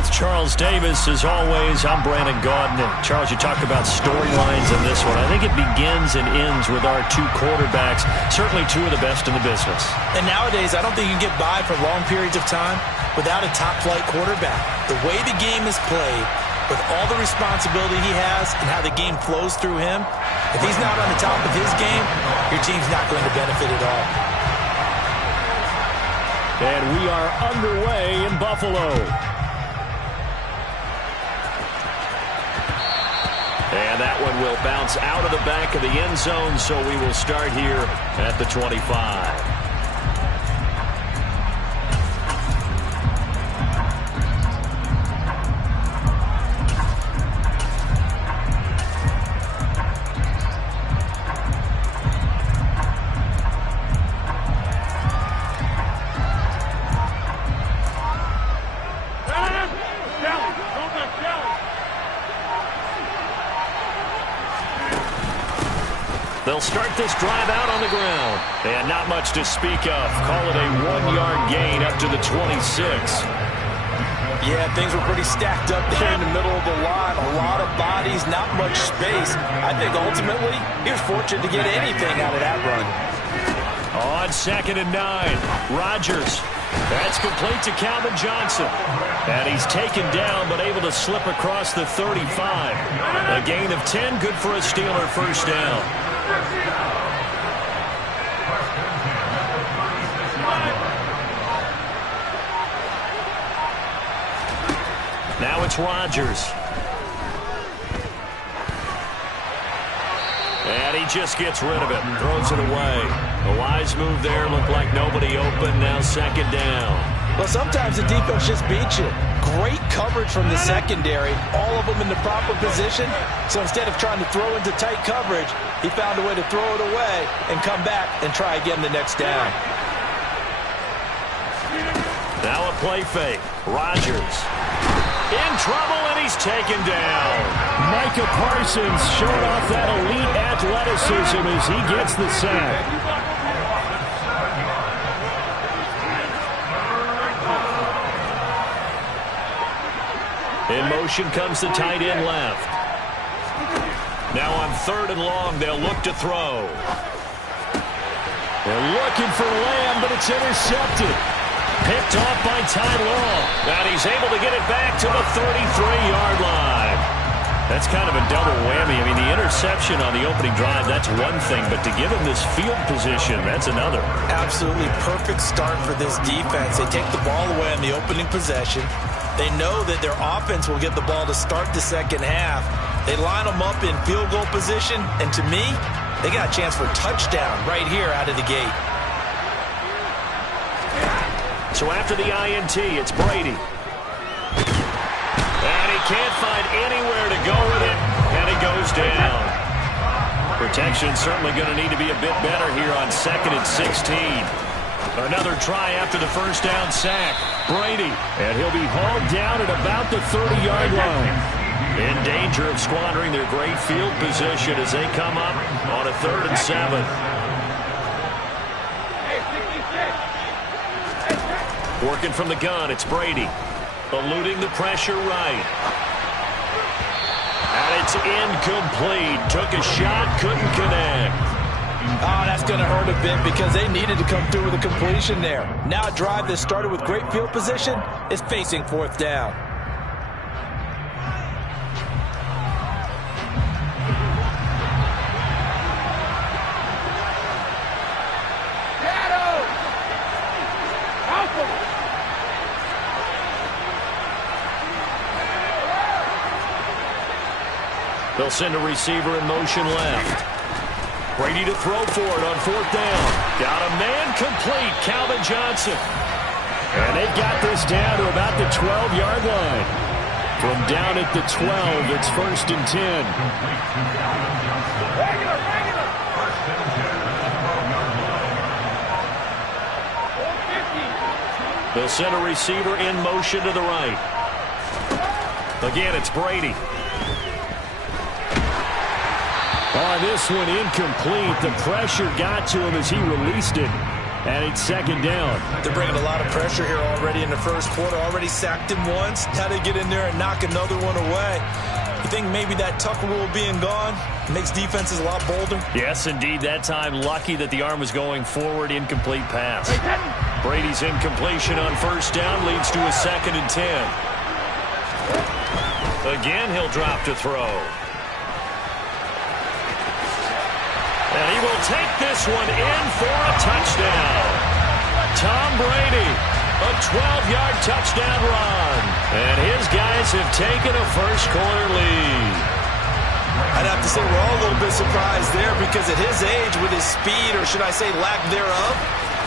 with Charles Davis. As always, I'm Brandon Gaudin. And Charles, you talk about storylines in this one. I think it begins and ends with our two quarterbacks, certainly two of the best in the business. And nowadays, I don't think you can get by for long periods of time without a top-flight quarterback. The way the game is played, with all the responsibility he has and how the game flows through him, if he's not on the top of his game, your team's not going to benefit at all. And we are underway in Buffalo. And that one will bounce out of the back of the end zone, so we will start here at the 25. They'll start this drive out on the ground. And not much to speak of. Call it a 1-yard gain up to the 26. Yeah, things were pretty stacked up there in the middle of the line. A lot of bodies, not much space. I think ultimately he was fortunate to get anything out of that run. On 2nd and 9, Rodgers. That's complete to Calvin Johnson. And he's taken down but able to slip across the 35. A gain of 10, good for a Steeler first down. Now it's Rodgers. And he just gets rid of it and throws it away. A wise move there. Looked like nobody open. Now 2nd down. Well, sometimes the defense just beats you. Great coverage from the secondary. All of them in the proper position. So instead of trying to throw into tight coverage, he found a way to throw it away and come back and try again the next down. Now a play fake. Rodgers. In trouble, and he's taken down. Micah Parsons showing off that elite athleticism as he gets the sack. In motion comes the tight end left. Now on 3rd and long, they'll look to throw. They're looking for Lamb, but it's intercepted. Picked off by Ty Law. And he's able to get it back to the 33-yard line. That's kind of a double whammy. I mean, the interception on the opening drive, that's one thing. But to give him this field position, that's another. Absolutely perfect start for this defense. They take the ball away on the opening possession. They know that their offense will get the ball to start the second half. They line them up in field goal position. And to me, they got a chance for a touchdown right here out of the gate. So after the INT, it's Brady. And he can't find anywhere to go with it, and it goes down. Protection certainly going to need to be a bit better here on 2nd and 16. Another try after the first down sack. Brady, and he'll be hauled down at about the 30-yard line. In danger of squandering their great field position as they come up on a 3rd and 7. Working from the gun, it's Brady. Eluding the pressure right. And it's incomplete. Took a shot, couldn't connect. Oh, that's going to hurt a bit because they needed to come through with a completion there. Now a drive that started with great field position is facing 4th down. They'll send a receiver in motion left. Brady to throw for it on 4th down. Got a man complete, Calvin Johnson. And they got this down to about the 12-yard line. From down at the 12, it's 1st and 10. They'll send a receiver in motion to the right. Again, it's Brady. Oh, this one incomplete. The pressure got to him as he released it. And it's second down. They're bringing a lot of pressure here already in the first quarter. Already sacked him once. Now they get in there and knock another one away. You think maybe that Tucker rule being gone makes defenses a lot bolder? Yes, indeed. That time, lucky that the arm was going forward. Incomplete pass. Brady's incompletion on first down leads to a 2nd and 10. Again, he'll drop to throw. And he will take this one in for a touchdown. Tom Brady, a 12-yard touchdown run. And his guys have taken a first-quarter lead. I'd have to say we're all a little bit surprised there because at his age, with his speed, or should I say lack thereof,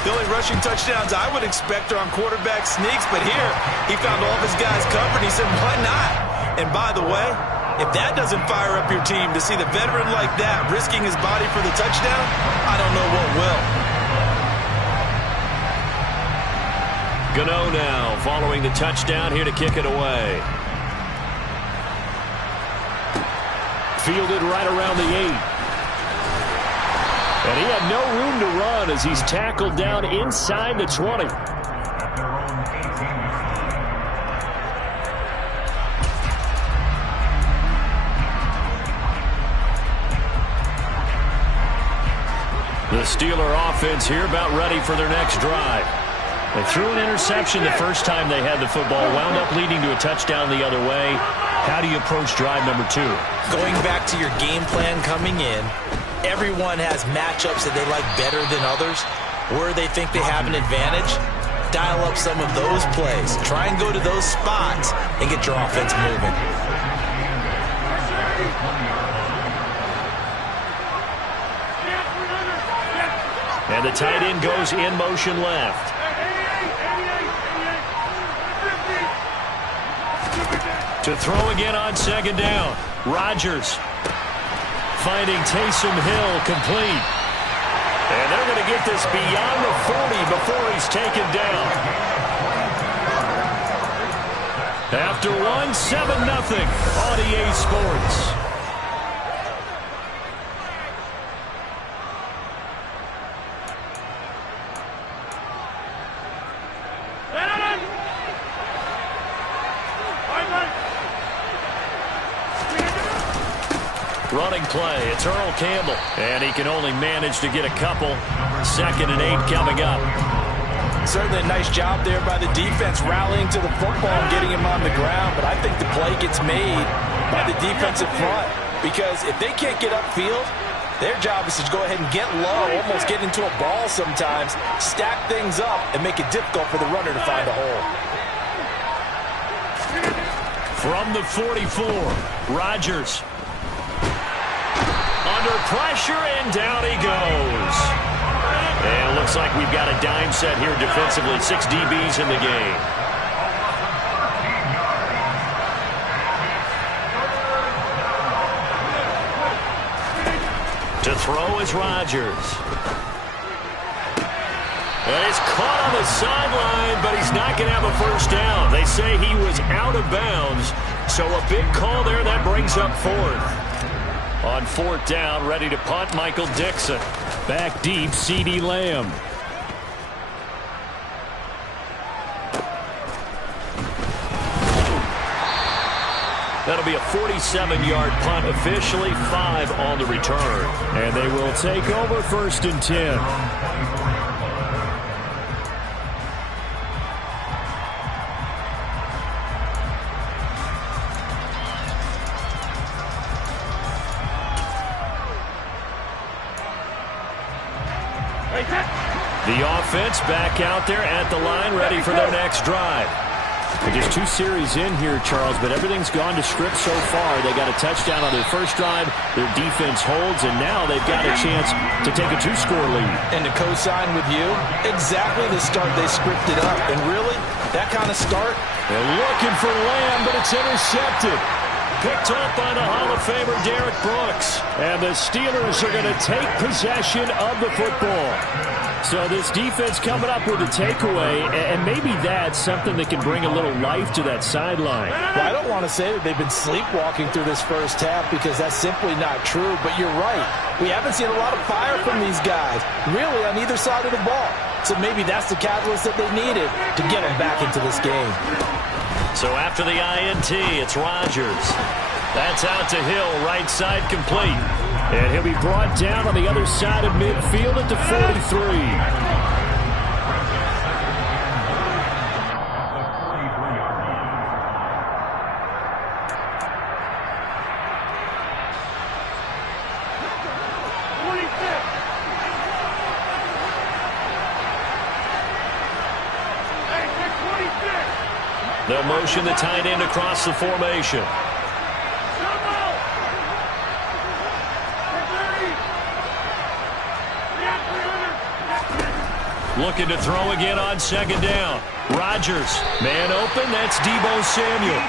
the only rushing touchdowns I would expect are on quarterback sneaks. But here, he found all of his guys covered. He said, why not? And by the way, if that doesn't fire up your team to see the veteran like that risking his body for the touchdown, I don't know what will. Gano now following the touchdown here to kick it away. Fielded right around the 8. And he had no room to run as he's tackled down inside the 20. The Steeler offense here about ready for their next drive. They threw an interception the first time they had the football, wound up leading to a touchdown the other way. How do you approach drive number 2? Going back to your game plan coming in, everyone has matchups that they like better than others, where they think they have an advantage. Dial up some of those plays. Try and go to those spots and get your offense moving. And the tight end goes in motion left. To throw again on second down. Rodgers finding Taysom Hill complete. And they're going to get this beyond the 40 before he's taken down. After one, 7-0 on EA Sports. Running play, it's Earl Campbell. And he can only manage to get a couple. 2nd and 8 coming up. Certainly a nice job there by the defense rallying to the football and getting him on the ground. But I think the play gets made by the defensive front. Because if they can't get upfield, their job is to go ahead and get low, almost get into a ball sometimes, stack things up, and make it difficult for the runner to find a hole. From the 44, Rodgers. Under pressure, and down he goes. And it looks like we've got a dime set here defensively. 6 DBs in the game. To throw is Rodgers. And it's caught on the sideline, but he's not going to have a first down. They say he was out of bounds, so a big call there that brings up 4th. On 4th down, ready to punt, Michael Dixon. Back deep, CeeDee Lamb. That'll be a 47-yard punt, officially 5 on the return. And they will take over 1st and 10. The offense back out there at the line, ready for their next drive. Just 2 series in here, Charles, but everything's gone to script so far. They got a touchdown on their first drive. Their defense holds, and now they've got a chance to take a 2-score lead. And to co-sign with you, exactly the start they scripted up. And really, that kind of start. They're looking for Lamb, but it's intercepted. picked up by the Hall of Famer Derek Brooks. And the Steelers are going to take possession of the football. So this defense coming up with a takeaway, and maybe that's something that can bring a little life to that sideline. Well, I don't want to say that they've been sleepwalking through this first half because that's simply not true, but you're right. We haven't seen a lot of fire from these guys, really, on either side of the ball. So maybe that's the catalyst that they needed to get them back into this game. So after the INT, it's Rodgers. That's out to Hill, right side complete. And he'll be brought down on the other side of midfield at the 43. They'll motion the tight end across the formation. Looking to throw again on second down. Rodgers, man open, that's Deebo Samuel.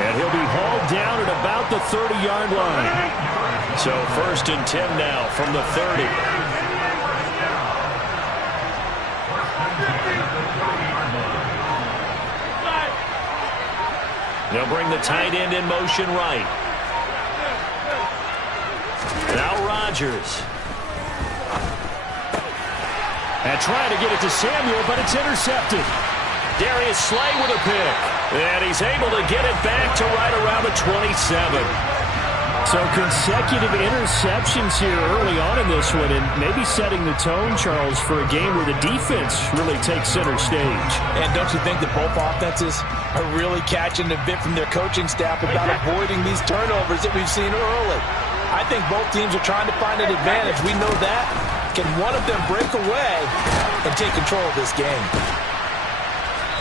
And he'll be hauled down at about the 30-yard line. So 1st and 10 now from the 30. They'll bring the tight end in motion right. Now Rodgers. And trying to get it to Samuel, but it's intercepted. Darius Slay with a pick. And he's able to get it back to right around the 27. So consecutive interceptions here early on in this one, and maybe setting the tone, Charles, for a game where the defense really takes center stage. And don't you think that both offenses are really catching a bit from their coaching staff about avoiding these turnovers that we've seen early? I think both teams are trying to find an advantage. We know that. Can one of them break away and take control of this game?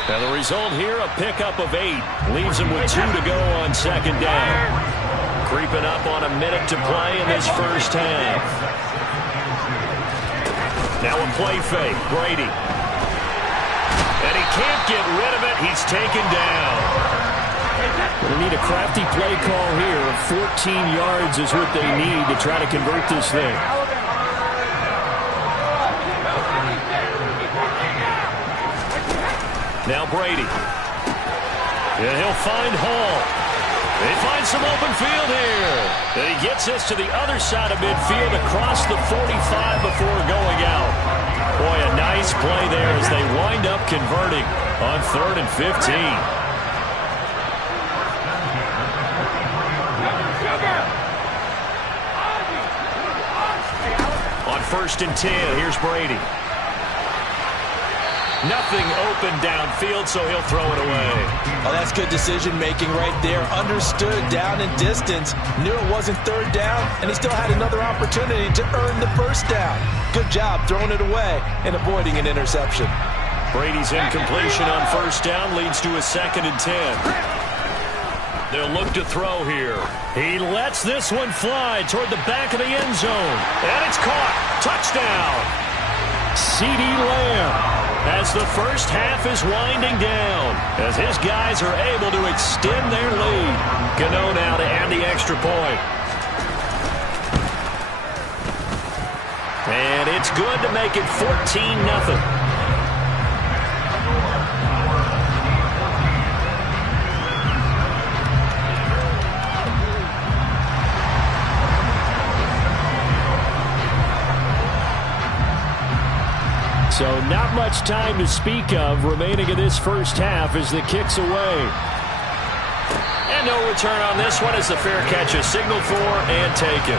Now the result here, a pickup of 8. Leaves them with 2 to go on second down. Creeping up on a minute to play in this first half. Now a play fake, Brady. And he can't get rid of it. He's taken down. Going to need a crafty play call here. 14 yards is what they need to try to convert this thing. Now Brady. And he'll find Hall. They find some open field here. And he gets us to the other side of midfield across the 45 before going out. Boy, a nice play there as they wind up converting on 3rd and 15. On 1st and 10, here's Brady. Nothing open downfield, so he'll throw it away. Oh, that's good decision-making right there. Understood down in distance. Knew it wasn't 3rd down, and he still had another opportunity to earn the 1st down. Good job throwing it away and avoiding an interception. Brady's incompletion on 1st down leads to a 2nd and 10. They'll look to throw here. He lets this one fly toward the back of the end zone. And it's caught. Touchdown. C.D. Lamb. As the first half is winding down, as his guys are able to extend their lead. Gano now to add the extra point. And it's good to make it 14-0. So not much time to speak of remaining in this first half as the kick's away. And no return on this one as the fair catch is signaled for and taken.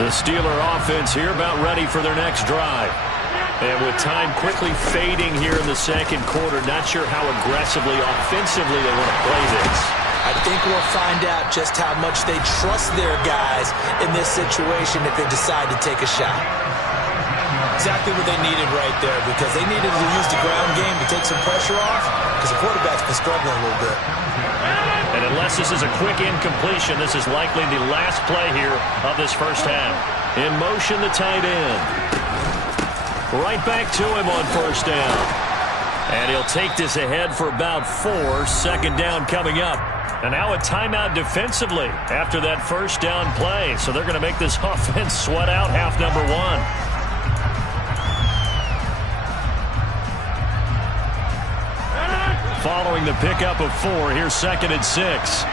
The Steeler offense here about ready for their next drive. And with time quickly fading here in the second quarter, not sure how aggressively, offensively they want to play this. I think we'll find out just how much they trust their guys in this situation if they decide to take a shot. Exactly what they needed right there, because they needed to use the ground game to take some pressure off, because the quarterback's been struggling a little bit. And unless this is a quick incompletion, this is likely the last play here of this first half. In motion, the tight end. Right back to him on first down. And he'll take this ahead for about 4. Second down coming up. And now a timeout defensively after that first down play. So they're going to make this offense sweat out half number 1. Following the pickup of 4, here's 2nd and 6.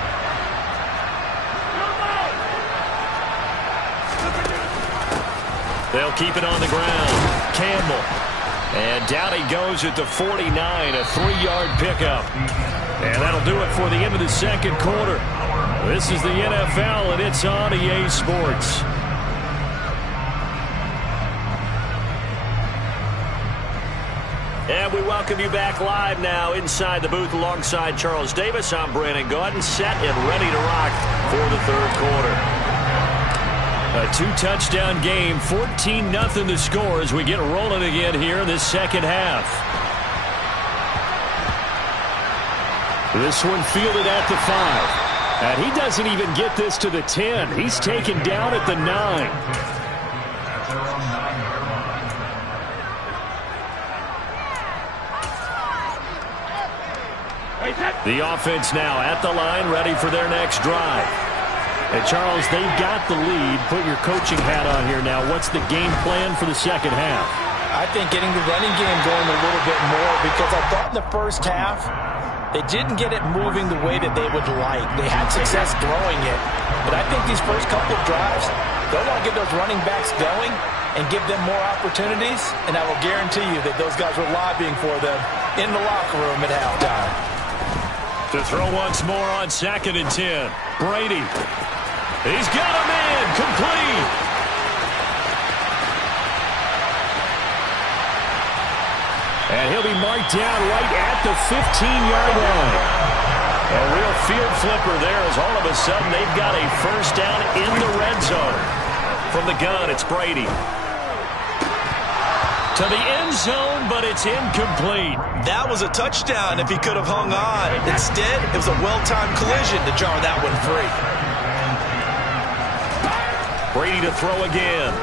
They'll keep it on the ground. Campbell. And down he goes at the 49, a 3-yard pickup. And that'll do it for the end of the second quarter. This is the NFL, and it's on EA Sports. And we welcome you back live now inside the booth alongside Charles Davis. I'm Brandon Gaudin, set and ready to rock for the third quarter. A 2-touchdown game, 14-0 the score as we get rolling again here in this second half. This one fielded at the 5. And he doesn't even get this to the 10. He's taken down at the 9. The offense now at the line, ready for their next drive. And Charles, they've got the lead. Put your coaching hat on here now. What's the game plan for the second half? I think getting the running game going a little bit more, because I thought in the first half they didn't get it moving the way that they would like. They had success throwing it. But I think these first couple of drives, they'll want to get those running backs going and give them more opportunities. And I will guarantee you that those guys were lobbying for them in the locker room at halftime. To throw once more on 2nd and 10. Brady. He's got a man. Complete. And he'll be marked down right at the 15-yard line. A real field flipper there as all of a sudden they've got a first down in the red zone. From the gun, it's Brady. To the end zone, but it's incomplete. That was a touchdown if he could have hung on. Instead, it was a well-timed collision to jar that one free. Brady to throw again.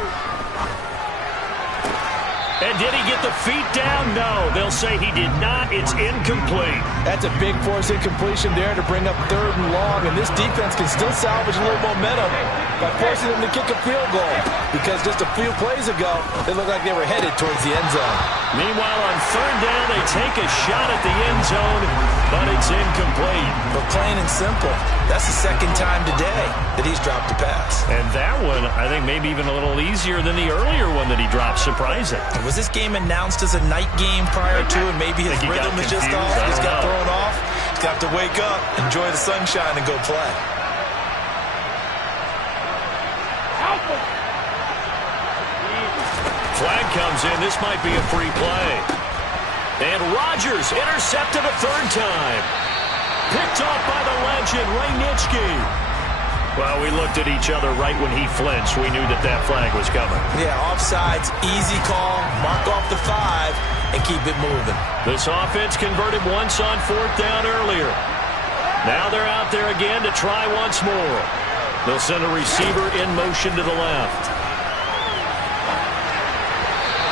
And did he get the feet down? No, they'll say he did not. It's incomplete. That's a big force incompletion there to bring up 3rd and long, and this defense can still salvage a little momentum by forcing them to kick a field goal, because just a few plays ago, they looked like they were headed towards the end zone. Meanwhile, on 3rd down, they take a shot at the end zone, but it's incomplete. But plain and simple, that's the 2nd time today that he's dropped a pass. And that one, I think, maybe even a little easier than the earlier one that he dropped. Surprising. Was this game announced as a night game prior to, and maybe his rhythm is just off? Just got thrown off. He's got to wake up, enjoy the sunshine, and go play. Flag comes in. This might be a free play. And Rodgers intercepted a 3rd time. Picked off by the legend, Ray Nitschke. Well, we looked at each other right when he flinched. We knew that that flag was coming. Yeah, offsides, easy call, mark off the 5, and keep it moving. This offense converted once on 4th down earlier. Now they're out there again to try once more. They'll send a receiver in motion to the left.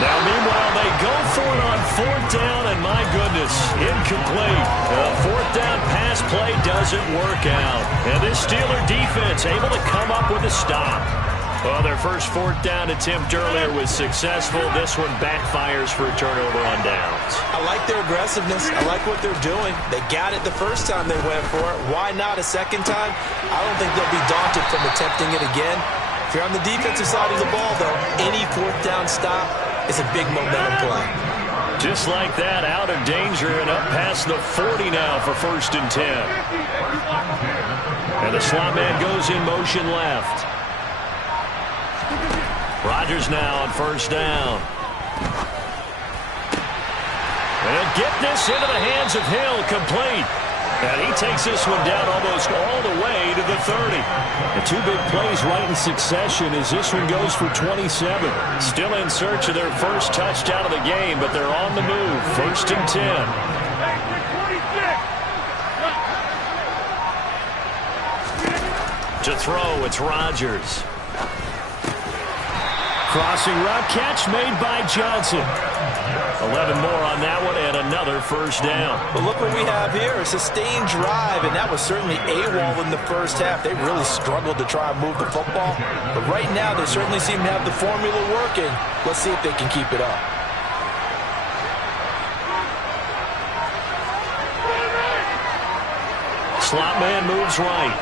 Now, meanwhile, they go for it on 4th down, and my goodness, incomplete. The 4th down pass play doesn't work out. And this Steeler defense able to come up with a stop. Well, their first 4th down attempt earlier was successful. This one backfires for a turnover on downs. I like their aggressiveness. I like what they're doing. They got it the first time they went for it. Why not a second time? I don't think they'll be daunted from attempting it again. If you're on the defensive side of the ball, though, any 4th down stop is a big momentum play. Just like that, out of danger and up past the 40 now for 1st and 10. And the slot man goes in motion left. Rodgers now on 1st down. And he'll get this into the hands of Hill, complete. And he takes this one down almost all the way to the 30. The 2 big plays right in succession as this one goes for 27. Still in search of their first touchdown of the game, but they're on the move. 1st and 10. To throw, it's Rodgers. Crossing route catch made by Johnson. 11 more on that one and another first down. But look what we have here, a sustained drive, and that was certainly AWOL in the first half. They really struggled to try and move the football. But right now, they certainly seem to have the formula working. Let's see if they can keep it up. Slot man moves right.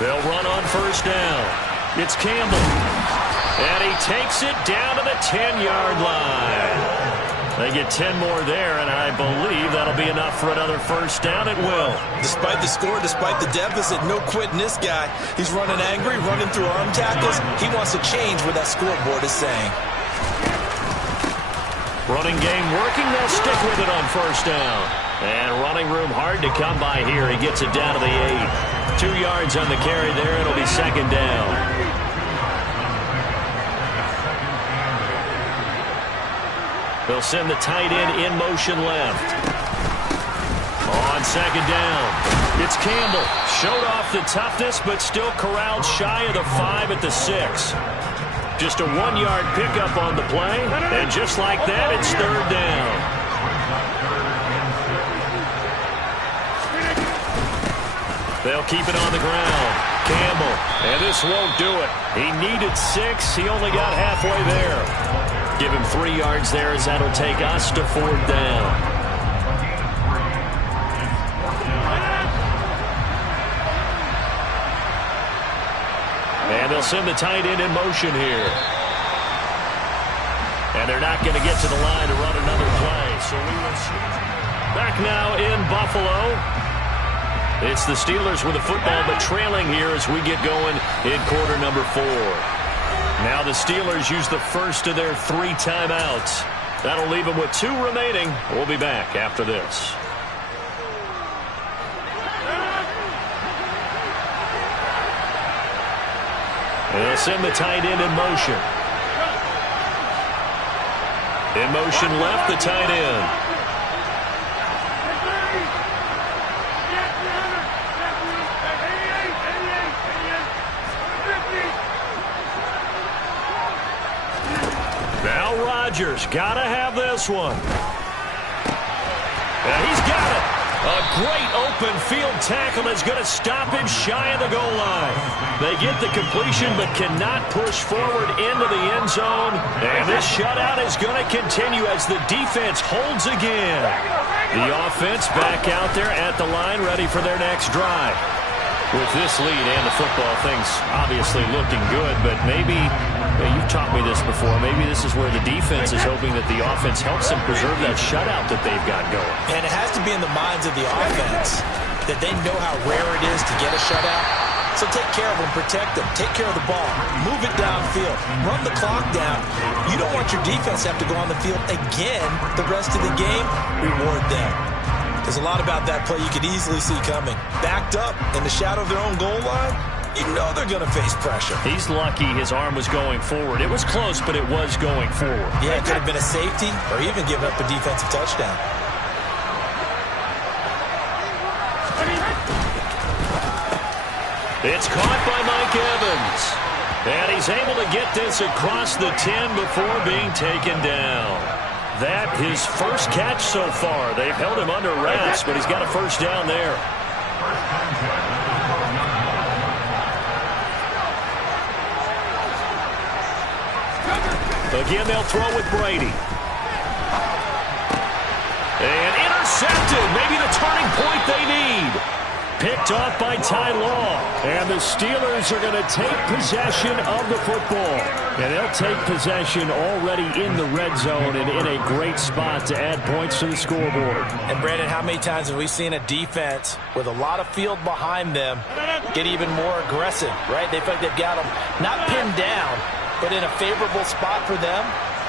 They'll run on first down. It's Campbell. And he takes it down to the 10-yard line. They get 10 more there, and I believe that'll be enough for another first down. It will. Despite the score, despite the deficit, no quitting this guy. He's running angry, running through arm tackles. He wants to change what that scoreboard is saying. Running game working. They'll stick with it on first down. And running room hard to come by here. He gets it down to the 8. 2 yards on the carry there. It'll be second down. They'll send the tight end in motion left. On second down, it's Campbell. Showed off the toughness, but still corralled shy of the 5 at the 6. Just a 1-yard pickup on the play, and just like that, it's third down. They'll keep it on the ground. Campbell, and this won't do it. He needed 6. He only got halfway there. Give him 3 yards there as that'll take us to fourth down. And they'll send the tight end in motion here. And they're not going to get to the line to run another play. So we will see. Back now in Buffalo. It's the Steelers with the football, but trailing here as we get going in quarter number 4. Now the Steelers use the first of their 3 timeouts. That'll leave them with 2 remaining. We'll be back after this. And they'll send the tight end in motion. In motion left, the tight end. Now Rodgers, gotta have this one. And he's got it. A great open field tackle is going to stop him shy of the goal line. They get the completion but cannot push forward into the end zone. And this shutout is going to continue as the defense holds again. The offense back out there at the line ready for their next drive. With this lead and the football, things obviously looking good, but maybe, you've taught me this before, maybe this is where the defense is hoping that the offense helps them preserve that shutout that they've got going. And it has to be in the minds of the offense that they know how rare it is to get a shutout. So take care of them, protect them, take care of the ball, move it downfield, run the clock down. You don't want your defense to have to go on the field again the rest of the game. Reward them. There's a lot about that play you could easily see coming. Backed up in the shadow of their own goal line, you know they're going to face pressure. He's lucky his arm was going forward. It was close, but it was going forward. Yeah, it could have been a safety or even given up a defensive touchdown. It's caught by Mike Evans. And he's able to get this across the 10 before being taken down. That his first catch so far. They've held him under wraps, but he's got a first down there. Again, they'll throw with Brady. And intercepted. Maybe the turning point they need. Picked off by Ty Law. And the Steelers are going to take possession of the football. And they'll take possession already in the red zone and in a great spot to add points to the scoreboard. And, Brandon, how many times have we seen a defense with a lot of field behind them get even more aggressive, right? They feel like they've got them not pinned down, but in a favorable spot for them.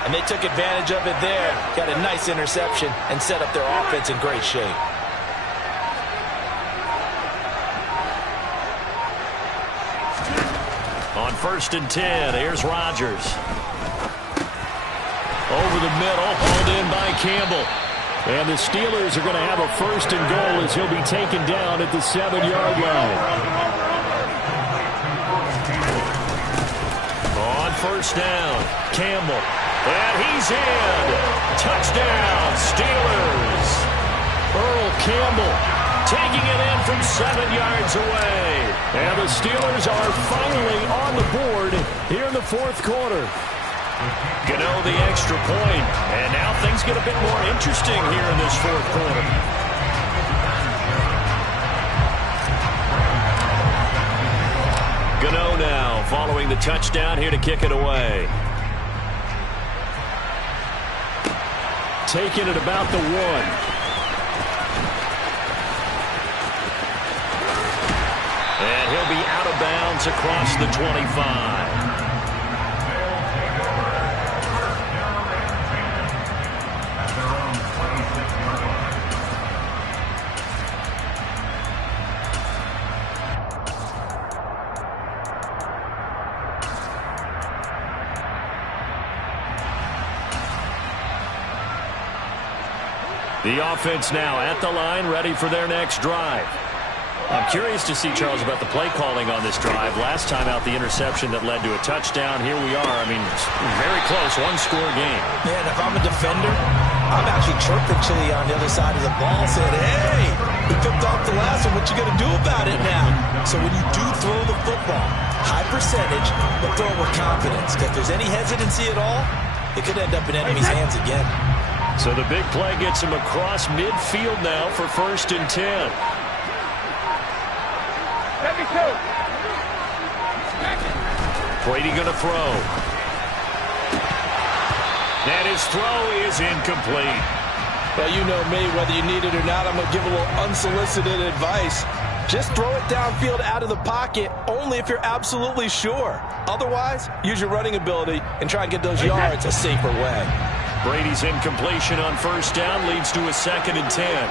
And they took advantage of it there. Got a nice interception and set up their offense in great shape. On 1st and 10, here's Rodgers. Over the middle, hauled in by Campbell. And the Steelers are going to have a 1st and goal as he'll be taken down at the 7-yard line. On 1st down, Campbell. And he's in. Touchdown, Steelers. Earl Campbell taking it in from 7 yards away. And the Steelers are finally on the board here in the 4th quarter. Gano the extra point, and now things get a bit more interesting here in this 4th quarter. Gano now following the touchdown here to kick it away. Taking it about the 1. And he'll be out of bounds across the 25. The offense now at the line, ready for their next drive. I'm curious to see, Charles, about the play calling on this drive. Last time out, the interception that led to a touchdown. Here we are. I mean, very close, 1-score game. Man, if I'm a defender, I'm actually chirping Chili on the other side of the ball, saying, hey, we picked off the last one. What you going to do about it now? So when you do throw the football, high percentage, but throw it with confidence. If there's any hesitancy at all, it could end up in enemy's hands again. So the big play gets him across midfield now for 1st and 10. Brady going to throw. And his throw is incomplete. Well, you know me, whether you need it or not, I'm going to give a little unsolicited advice. Just throw it downfield out of the pocket only if you're absolutely sure. Otherwise, use your running ability and try and get those yards a safer way. Brady's incompletion on 1st down leads to a 2nd and 10.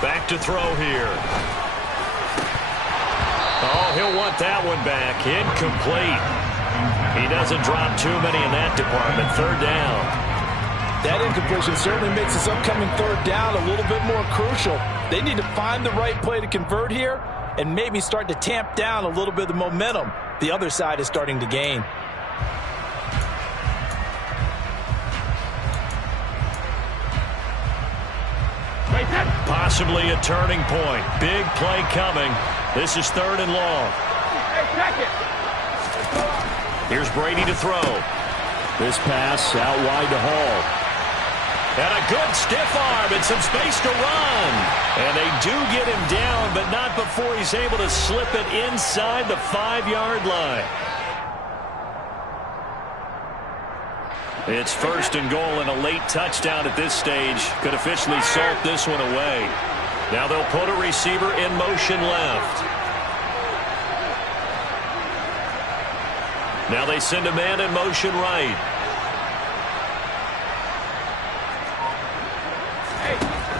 Back to throw here. Oh, he'll want that one back. Incomplete. He doesn't drop too many in that department. 3rd down. That incompletion certainly makes this upcoming 3rd down a little bit more crucial. They need to find the right play to convert here and maybe start to tamp down a little bit of the momentum the other side is starting to gain. Possibly a turning point. Big play coming. This is 3rd and long. Here's Brady to throw. This pass out wide to Hall. And a good stiff arm and some space to run. And they do get him down, but not before he's able to slip it inside the 5-yard line. It's 1st and goal, and a late touchdown at this stage could officially salt this one away. Now they'll put a receiver in motion left. Now they send a man in motion right.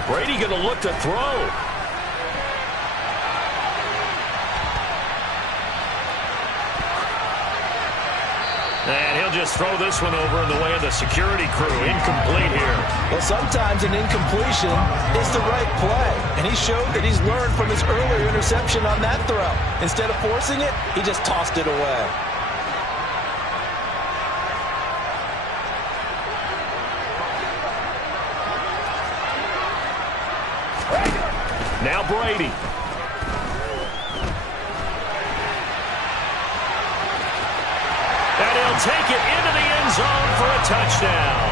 Brady going to look to throw. And he'll just throw this one over in the way of the security crew. Incomplete here. Well, sometimes an incompletion is the right play. And he showed that he's learned from his earlier interception on that throw. Instead of forcing it, he just tossed it away. Now Brady. And he'll take it into the end zone for a touchdown.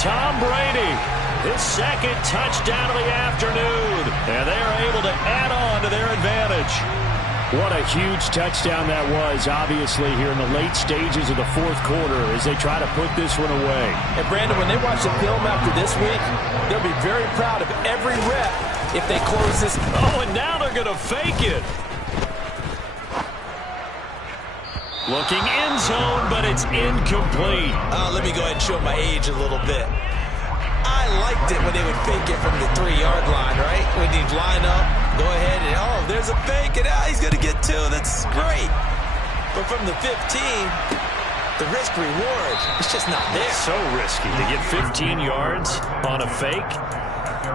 Tom Brady, his 2nd touchdown of the afternoon. And they are able to add on to their advantage. What a huge touchdown that was, obviously, here in the late stages of the 4th quarter as they try to put this one away. And, Brandon, when they watch the film after this week, they'll be very proud of every rep if they close this. Oh, and now they're going to fake it. Looking end zone, but it's incomplete. Let me go ahead and show my age a little bit. I liked it when they would fake it from the 3-yard line, right? When he'd line up, go ahead and, oh, there's a fake, and he's going to get 2. That's great. But from the 15, the risk-reward is just not there. So risky to get 15 yards on a fake.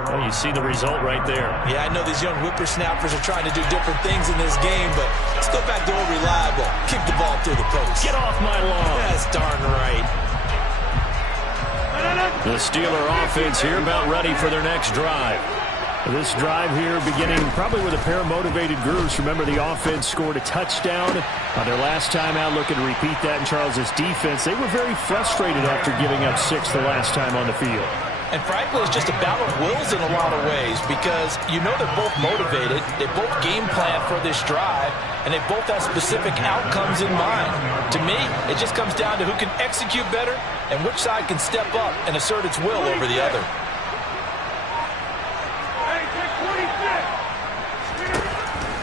Well, you see the result right there. Yeah, I know these young whippersnappers are trying to do different things in this game, but let's go back to old reliable. Kick the ball through the post. Get off my lawn. That's darn right. The Steeler offense here about ready for their next drive. This drive here beginning probably with a pair of motivated groups. Remember, the offense scored a touchdown on their last time out, looking to repeat that in Charles's defense. They were very frustrated after giving up 6 the last time on the field. And frankly, it's just a battle of wills in a lot of ways because you know they're both motivated, they both game plan for this drive, and they both have specific outcomes in mind. To me, it just comes down to who can execute better and which side can step up and assert its will over the other.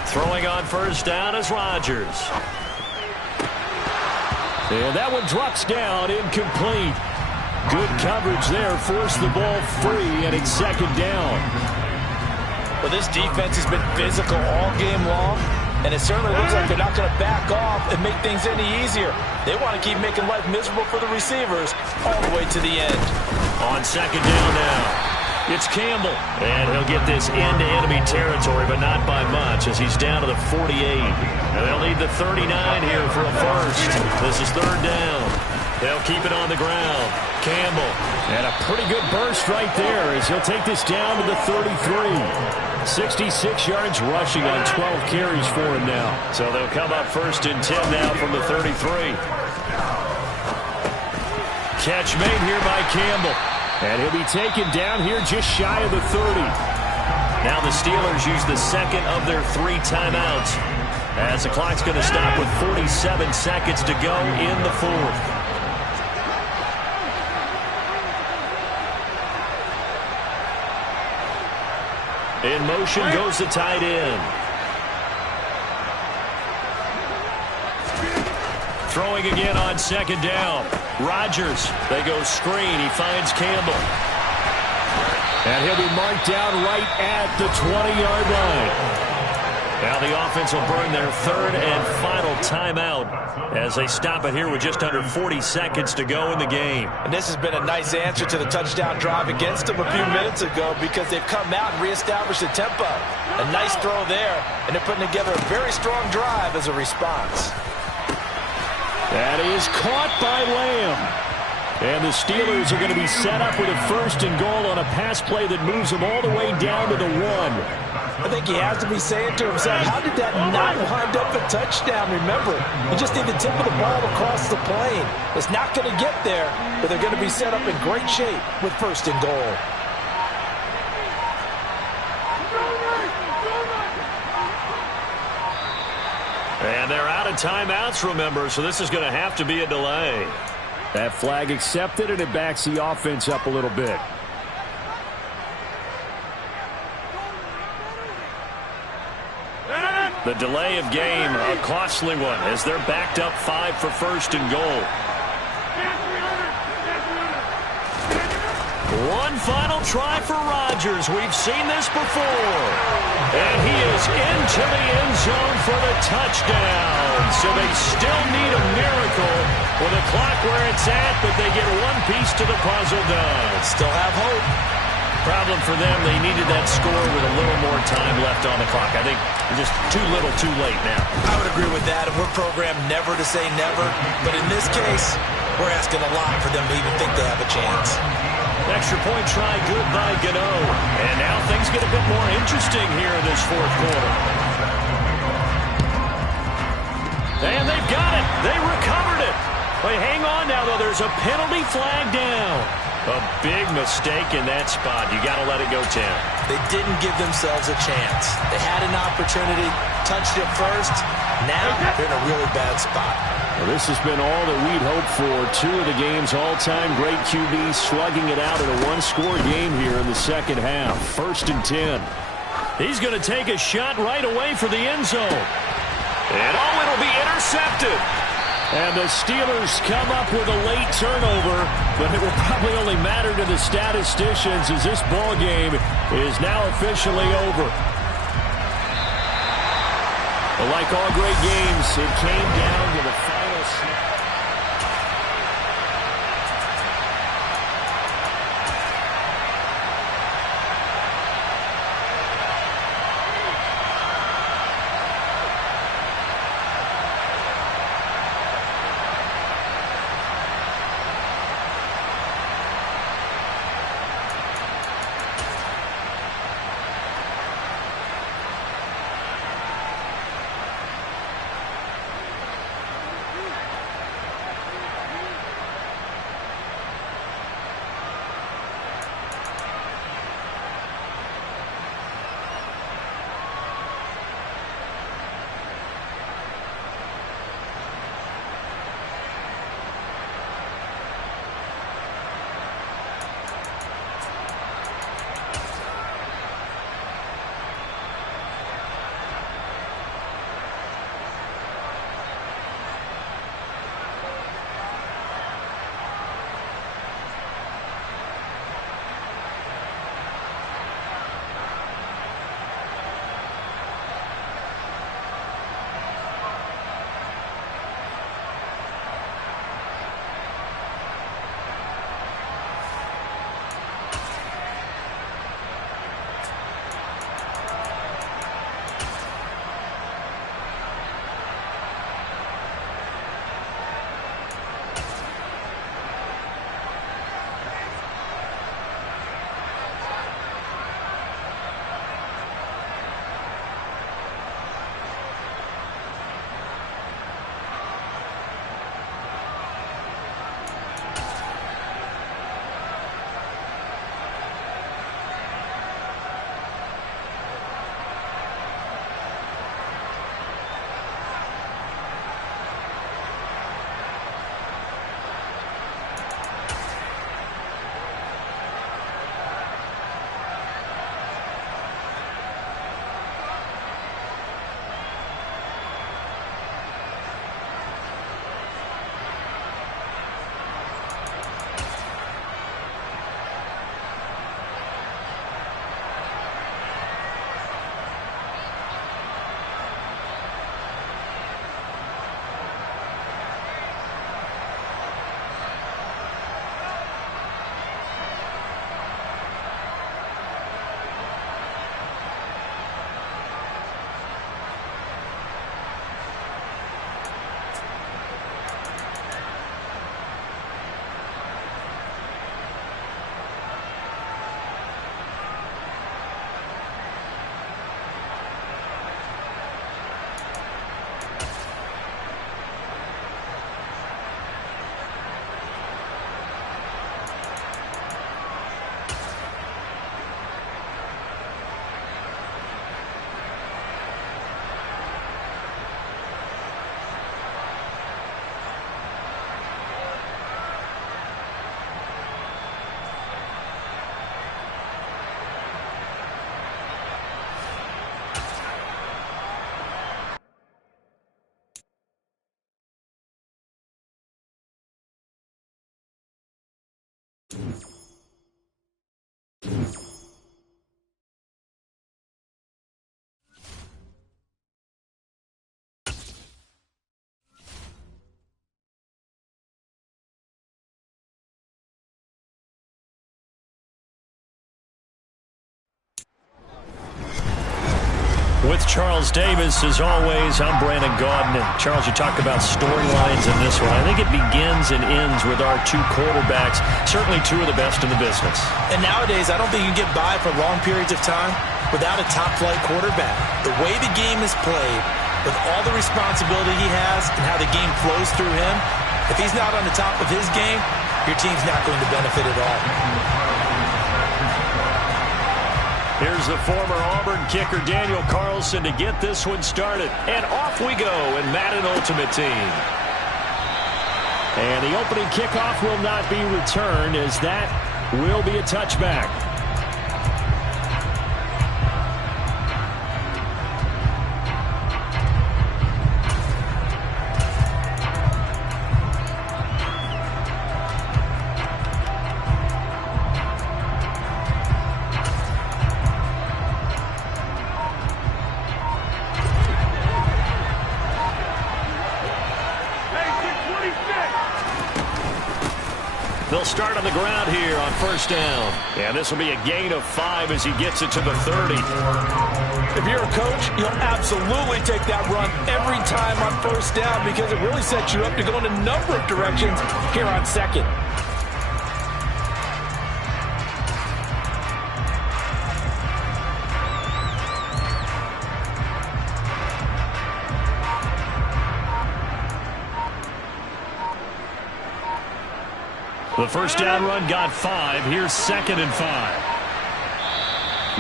Throwing on first down is Rodgers. And that one drops down, incomplete. Good coverage there, forced the ball free, and it's second down. Well, this defense has been physical all game long, and it certainly looks like they're not going to back off and make things any easier. They want to keep making life miserable for the receivers all the way to the end. On second down now, it's Campbell, and he'll get this into enemy territory, but not by much as he's down to the 48. And they'll need the 39 here for a first. This is third down. They'll keep it on the ground. Campbell, and a pretty good burst right there as he'll take this down to the 33. 66 yards rushing on 12 carries for him now. So they'll come up first and 10 now from the 33. Catch made here by Campbell. And he'll be taken down here just shy of the 30. Now the Steelers use the second of their 3 timeouts as the clock's going to stop with 47 seconds to go in the fourth. In motion goes the tight end. Throwing again on second down. Rodgers, they go screen. He finds Campbell. And he'll be marked down right at the 20-yard line. Now the offense will burn their third and final timeout as they stop it here with just under 40 seconds to go in the game. And this has been a nice answer to the touchdown drive against them a few minutes ago because they've come out and reestablished the tempo. A nice throw there, and they're putting together a very strong drive as a response. That is caught by Lamb. And the Steelers are going to be set up with a first and goal on a pass play that moves them all the way down to the 1. I think he has to be saying to himself, how did that not wind up a touchdown? Remember, you just need the tip of the ball across the plane. It's not going to get there, but they're going to be set up in great shape with first and goal. And they're out of timeouts, remember, so this is going to have to be a delay. That flag accepted, and it backs the offense up a little bit. The delay of game, a costly one, as they're backed up 5 for first and goal. One final try for Rodgers. We've seen this before. And he is into the end zone for the touchdown. So they still need a miracle with the clock where it's at, but they get one piece to the puzzle done. Still have hope. Problem for them, they needed that score with a little more time left on the clock. I think just too little too late now. I would agree with that, and we're programmed never to say never. But in this case, we're asking a lot for them to even think they have a chance. Extra point try good by Gano. And now things get a bit more interesting here in this fourth quarter. And they've got it. They recovered it. Wait, hang on now, though. There's a penalty flag down. A big mistake in that spot. You got to let it go, Tim. They didn't give themselves a chance. They had an opportunity, touched it first. Now they're in a really bad spot. Well, this has been all that we'd hoped for. 2 of the game's all-time great QBs slugging it out in a one-score game here in the second half. First and 10. He's going to take a shot right away for the end zone. And it'll be intercepted. And the Steelers come up with a late turnover, but it will probably only matter to the statisticians as this ball game is now officially over. But like all great games, it came down to the final snap. With Charles Davis, as always, I'm Brandon Gaudin. And Charles, you talked about storylines in this one. I think it begins and ends with our two quarterbacks, certainly two of the best in the business. And nowadays, I don't think you can get by for long periods of time without a top-flight quarterback. The way the game is played, with all the responsibility he has and how the game flows through him, if he's not on the top of his game, your team's not going to benefit at all. Here's the former Auburn kicker, Daniel Carlson, to get this one started. And off we go in Madden Ultimate Team. And the opening kickoff will not be returned, as that will be a touchback. They'll start on the ground here on first down. And this will be a gain of 5 as he gets it to the 30. If you're a coach, you'll absolutely take that run every time on first down because it really sets you up to go in a number of directions here on second. The first down run got 5. Here's 2nd and 5.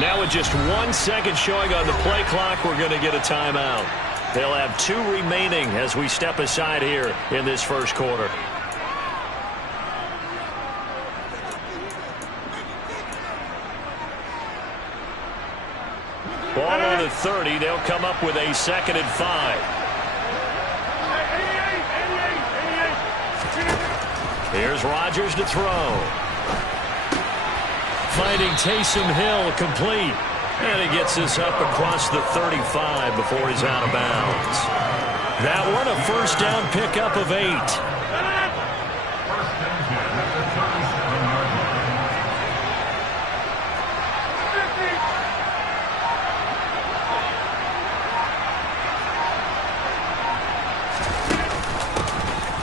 Now with just 1 second showing on the play clock, we're going to get a timeout. They'll have 2 remaining as we step aside here in this first quarter. Ball on the 30. They'll come up with a 2nd and 5. Here's Rodgers to throw. Finding Taysom Hill complete. And he gets this up across the 35 before he's out of bounds. That one a first down pickup of 8.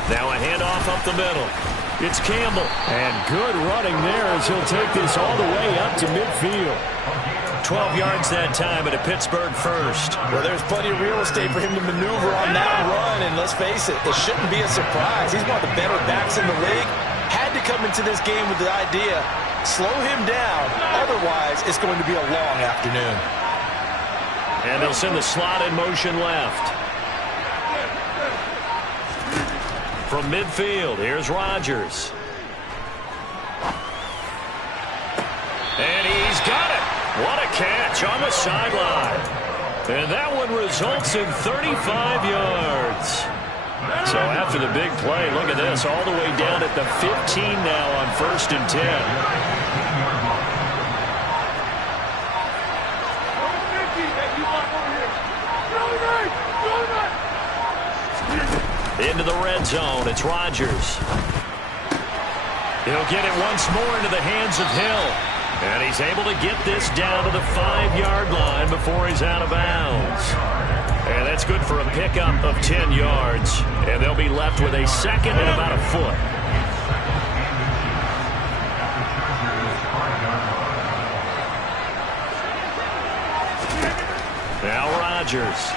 Now a handoff up the middle. It's Campbell. And good running there as he'll take this all the way up to midfield. 12 yards that time at a Pittsburgh first. Well, there's plenty of real estate for him to maneuver on that run. And let's face it, it shouldn't be a surprise. He's one of the better backs in the league. Had to come into this game with the idea, slow him down. Otherwise, it's going to be a long afternoon. And they'll send the slot in motion left. From midfield, here's Rodgers. And he's got it. What a catch on the sideline. And that one results in 35 yards. So after the big play, look at this, all the way down at the 15 now on 1st and 10. Into the red zone, it's Rodgers. He'll get it once more into the hands of Hill. And he's able to get this down to the 5-yard line before he's out of bounds. And that's good for a pickup of 10 yards. And they'll be left with a 2nd and about a foot. Now Rodgers.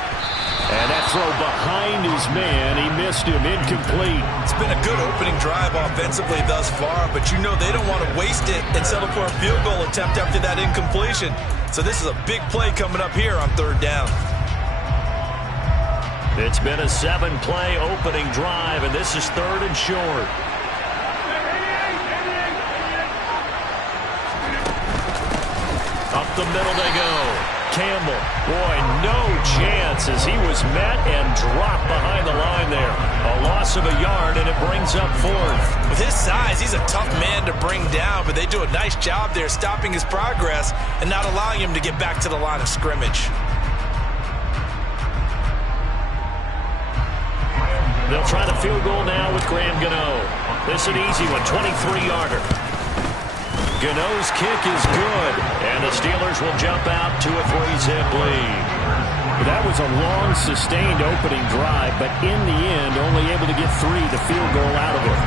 And that throw behind his man, he missed him, incomplete. It's been a good opening drive offensively thus far, but you know they don't want to waste it and settle for a field goal attempt after that incompletion. So this is a big play coming up here on 3rd down. It's been a 7-play opening drive, and this is 3rd and short. Up the middle they go. Campbell. Boy, no chance as he was met and dropped behind the line there. A loss of a yard, and it brings up fourth. With his size, he's a tough man to bring down, but they do a nice job there stopping his progress and not allowing him to get back to the line of scrimmage. They'll try the field goal now with Graham Gano. This is an easy one, 23-yarder. Gano's kick is good, and the Steelers will jump out to a 3-zip lead. That was a long, sustained opening drive, but in the end, only able to get 3, the field goal out of it.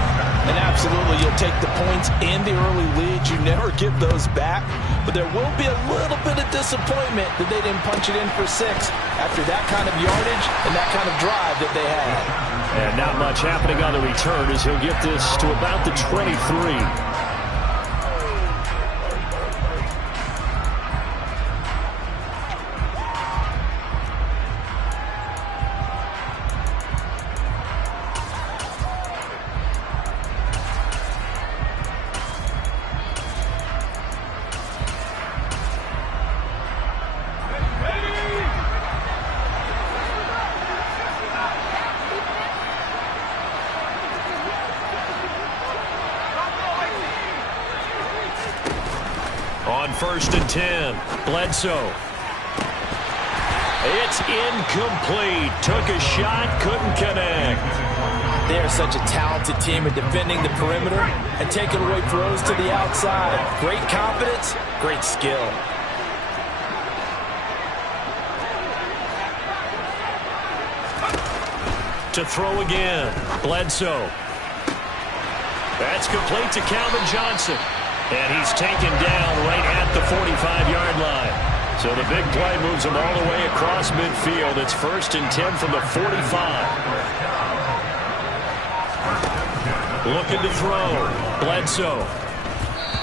And absolutely, you'll take the points and the early lead. You never get those back, but there will be a little bit of disappointment that they didn't punch it in for 6 after that kind of yardage and that kind of drive that they had. And not much happening on the return as he'll get this to about the 23. On 1st and 10, Bledsoe. It's incomplete. Took a shot, couldn't connect. They are such a talented team at defending the perimeter and taking away throws to the outside. Great confidence, great skill. To throw again, Bledsoe. That's complete to Calvin Johnson. And he's taken down right at the 45-yard line. So the big play moves him all the way across midfield. It's 1st and 10 from the 45. Looking to throw. Bledsoe.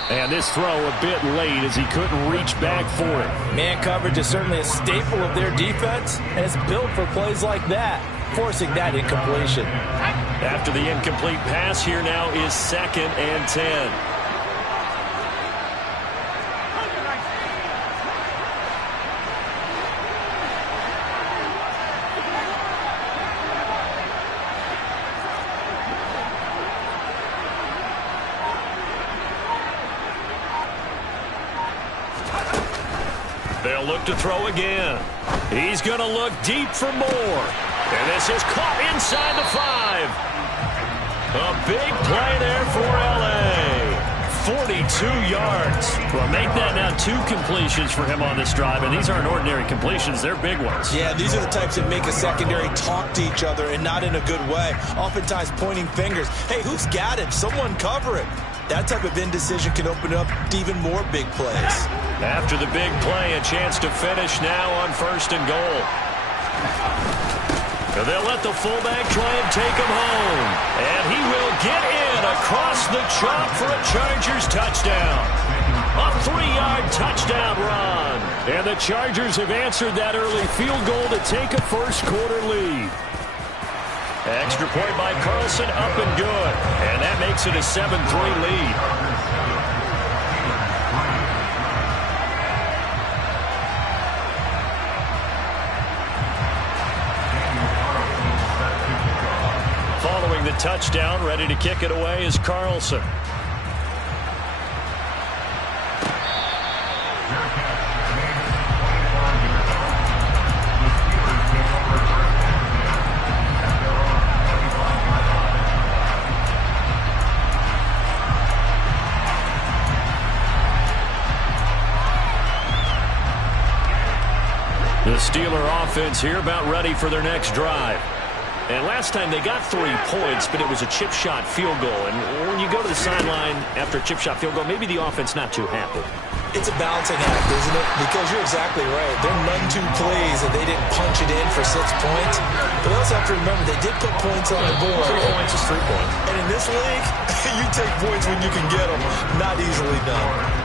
And this throw a bit late as he couldn't reach back for it. Man coverage is certainly a staple of their defense, and it's built for plays like that, forcing that incompletion. After the incomplete pass, here now is 2nd and 10. They'll look to throw again. He's going to look deep for more. And this is caught inside the 5. A big play there for L.A. 42 yards. Well, make that now 2 completions for him on this drive, and these aren't ordinary completions. They're big ones. Yeah, these are the types that make a secondary talk to each other and not in a good way. Oftentimes pointing fingers. Hey, who's got him? Someone cover him. That type of indecision can open up to even more big plays. After the big play, a chance to finish now on 1st and goal. They'll let the fullback try and take him home. And he will get in across the chalk for a Chargers touchdown. A 3-yard touchdown run. And the Chargers have answered that early field goal to take a first-quarter lead. Extra point by Carlson, up and good. And that makes it a 7-3 lead. Following the touchdown, ready to kick it away is Carlson. The Steeler offense here about ready for their next drive. And last time they got 3 points, but it was a chip shot field goal. And when you go to the sideline after a chip shot field goal, maybe the offense not too happy. It's a balancing act, isn't it? Because you're exactly right. They're none too pleased that they didn't punch it in for 6 points. But they also have to remember they did put points on the board. 3 points is 3 points. And in this league, you take points when you can get them. Not easily done.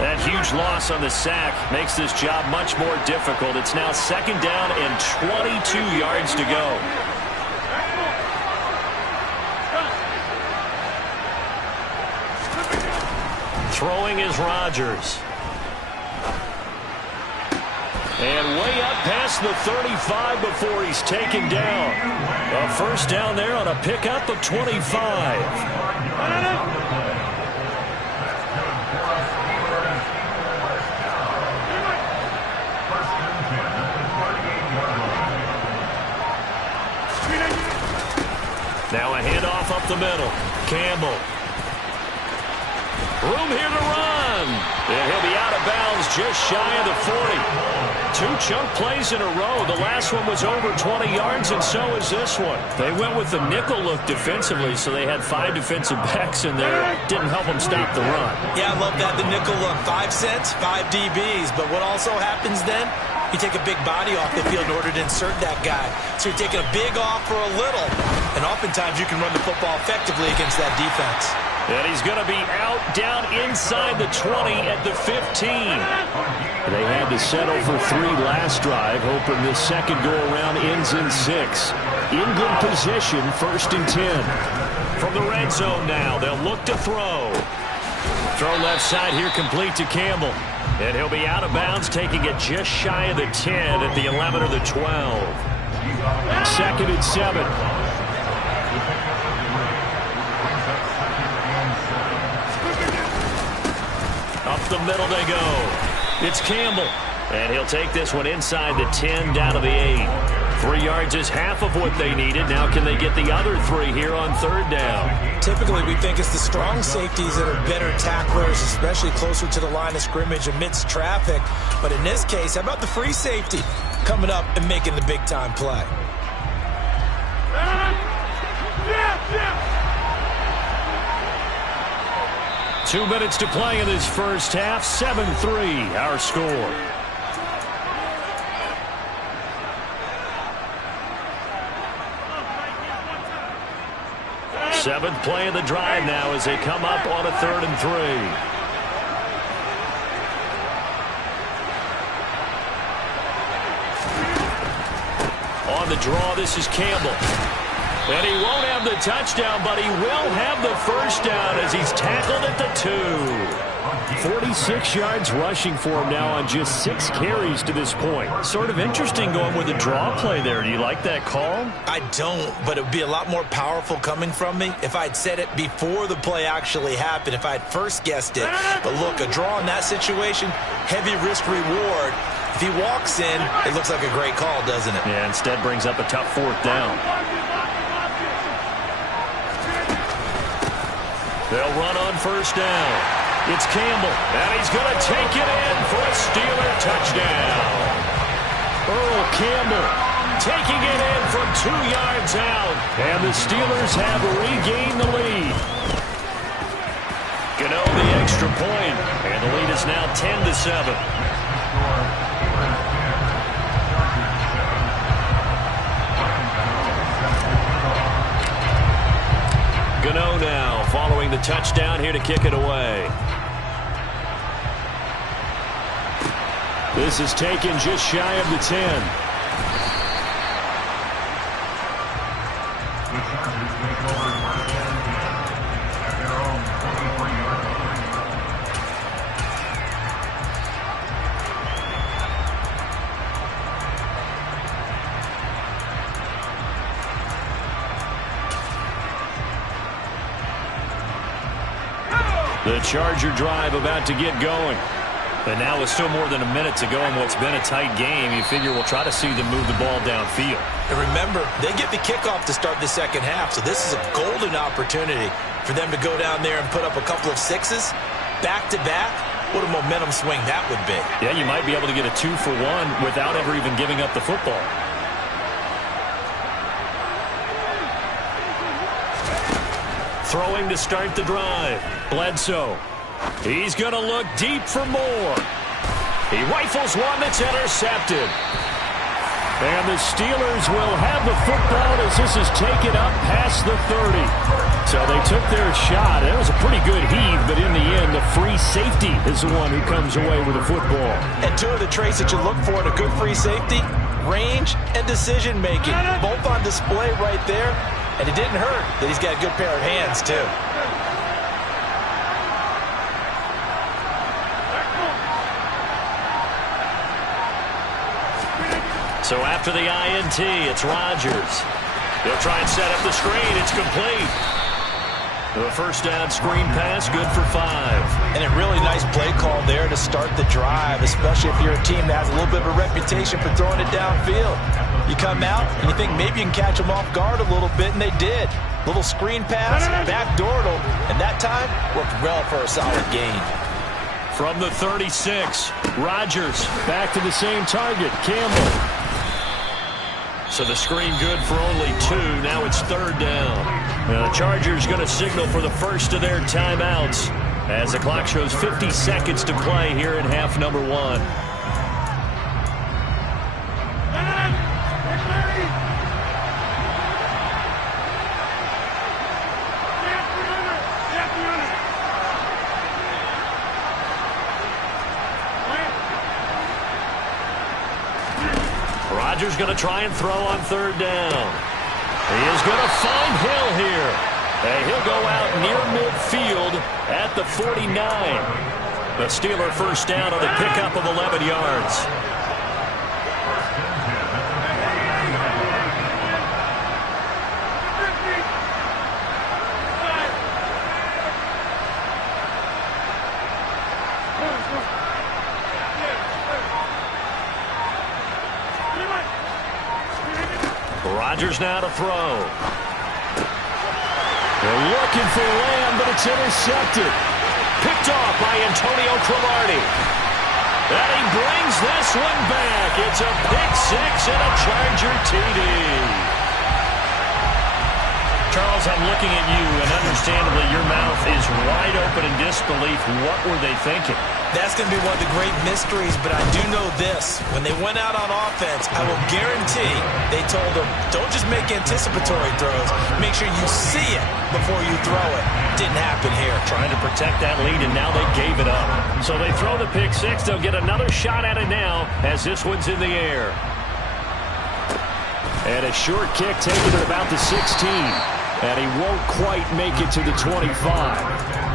That huge loss on the sack makes this job much more difficult. It's now 2nd down and 22 yards to go. Throwing is Rodgers. And way up past the 35 before he's taken down. A first down there on a pickup of 25. Now a handoff up the middle. Campbell. Room here to run. And he'll be out of bounds just shy of the 40. 2 chunk plays in a row. The last one was over 20 yards, and so is this one. They went with the nickel look defensively, so they had 5 defensive backs in there. Didn't help them stop the run. Yeah, I love that, the nickel look. 5 cents, 5 DBs. But what also happens then? You take a big body off the field in order to insert that guy. So you're taking a big off for a little. And oftentimes you can run the football effectively against that defense. And he's going to be out down inside the 20 at the 15. They had to settle for 3 last drive, hoping this second go-around ends in 6. In good position, 1st and 10. From the red zone now, they'll look to throw. Throw left side here, complete to Campbell. And he'll be out of bounds, taking it just shy of the 10 at the 11 or the 12. 2nd and 7. Up the middle they go. It's Campbell. And he'll take this one inside the 10 down to the 8. 3 yards is half of what they needed. Now can they get the other 3 here on 3rd down? Typically we think it's the strong safeties that are better tacklers, especially closer to the line of scrimmage amidst traffic. But in this case, how about the free safety coming up and making the big-time play? 2 minutes to play in this first half. 7-3 our score. Seventh play of the drive now as they come up on a 3rd and 3. On the draw, this is Campbell. And he won't have the touchdown, but he will have the first down as he's tackled at the 2. 46 yards rushing for him now on just 6 carries to this point. Sort of interesting going with a draw play there. Do you like that call? I don't, but it would be a lot more powerful coming from me if I'd said it before the play actually happened, if I'd first guessed it. But look, a draw in that situation, heavy risk reward. If he walks in, it looks like a great call, doesn't it? Yeah, instead brings up a tough 4th down. They'll run on 1st down. It's Campbell, and he's going to take it in for a Steeler touchdown. Earl Campbell taking it in from 2 yards out, and the Steelers have regained the lead. Gano the extra point, and the lead is now 10-7. Gano now following the touchdown here to kick it away. This is taken just shy of the 10. The Charger drive about to get going. And now with still more than a minute to go in what's been a tight game, you figure we'll try to see them move the ball downfield. And remember, they get the kickoff to start the second half, so this is a golden opportunity for them to go down there and put up a couple of 6s back-to-back. What a momentum swing that would be. Yeah, you might be able to get a 2-for-1 without ever even giving up the football. Throwing to start the drive. Bledsoe. He's going to look deep for more. He rifles one that's intercepted. And the Steelers will have the football as this is taken up past the 30. So they took their shot. That was a pretty good heave, but in the end, the free safety is the one who comes away with the football. And two of the traits that you look for in a good free safety, range and decision-making, both on display right there. And it didn't hurt that he's got a good pair of hands, too. So after the INT, it's Rodgers. They'll try and set up the screen. It's complete. The first down screen pass, good for 5. And a really nice play call there to start the drive, especially if you're a team that has a little bit of a reputation for throwing it downfield. You come out and you think maybe you can catch them off guard a little bit, and they did. Little screen pass, backdoored them, and that time worked well for a solid gain. From the 36, Rodgers back to the same target, Campbell. So the screen good for only 2. Now it's 3rd down. Now the Chargers going to signal for the first of their timeouts as the clock shows 50 seconds to play here in half number 1. Rodgers going to try and throw on 3rd down. He is going to find Hill here. And he'll go out near midfield at the 49. The Steeler first down on the pickup of 11 yards. Rodgers now to throw. They're looking for Lamb, but it's intercepted. Picked off by Antonio Cromartie. And he brings this one back. It's a pick 6 and a Charger TD. Charles, I'm looking at you, and understandably your mouth is wide open in disbelief. What were they thinking? That's going to be one of the great mysteries, but I do know this. When they went out on offense, I will guarantee they told them, don't just make anticipatory throws. Make sure you see it before you throw it. Didn't happen here. Trying to protect that lead, and now they gave it up. So they throw the pick 6. They'll get another shot at it now as this one's in the air. And a short kick taken at about the 16. And he won't quite make it to the 25.